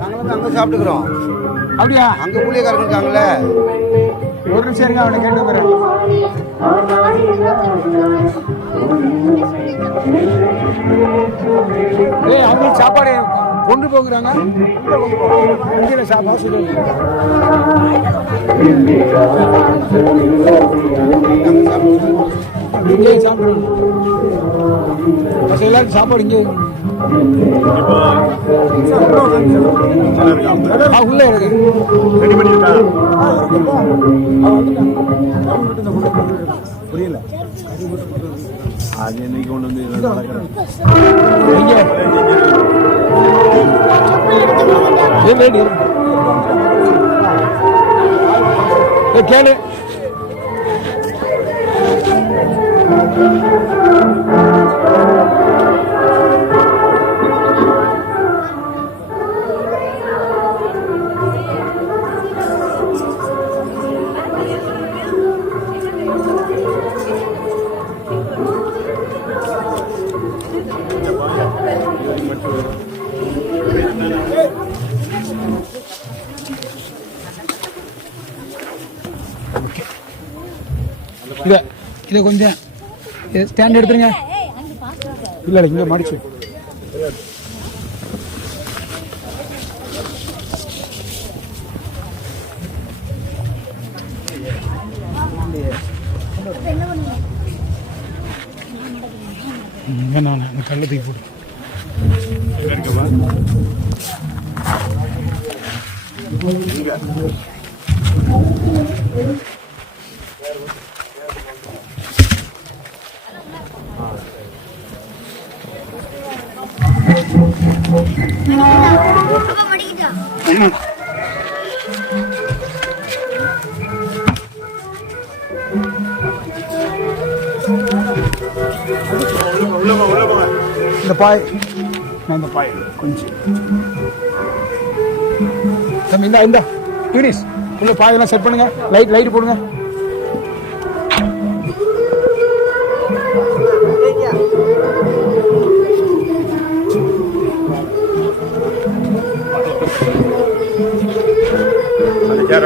நாங்கள் அங்கே சாப்பிட்டுக்கிறோம். அப்படியா? அங்கே கூலியக்காரங்க இருக்காங்களே. ஒரு நிமிஷம் இருங்க, அவனை கேட்டு வந்துடுறேன். அவங்களுக்கு சாப்பாடு கொண்டு போகிறாங்க. இங்கே சாப்பாடு சொல்லுங்க. இங்கே சாப்பிடுவோம். எல்லாரும் சாப்பாடு இங்கே உள்ள இருக்கு. புரியல, அது என்னைக்கு கொண்டு வந்து கேளு. இதை கொஞ்சம் ஸ்டாண்ட் எடுத்துருங்க. இல்லை இங்கே மடிச்சு நான் கல்லை தூக்கி போட்டு இந்த பாய் இந்த பாய் கொஞ்சம் தம்பி இந்த யூனிஸ் உள்ள பாயெல்லாம் செட் பண்ணுங்க. லைட் போடுங்க.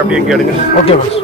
அப்படியே எங்கே எடுங்க. Okay pass.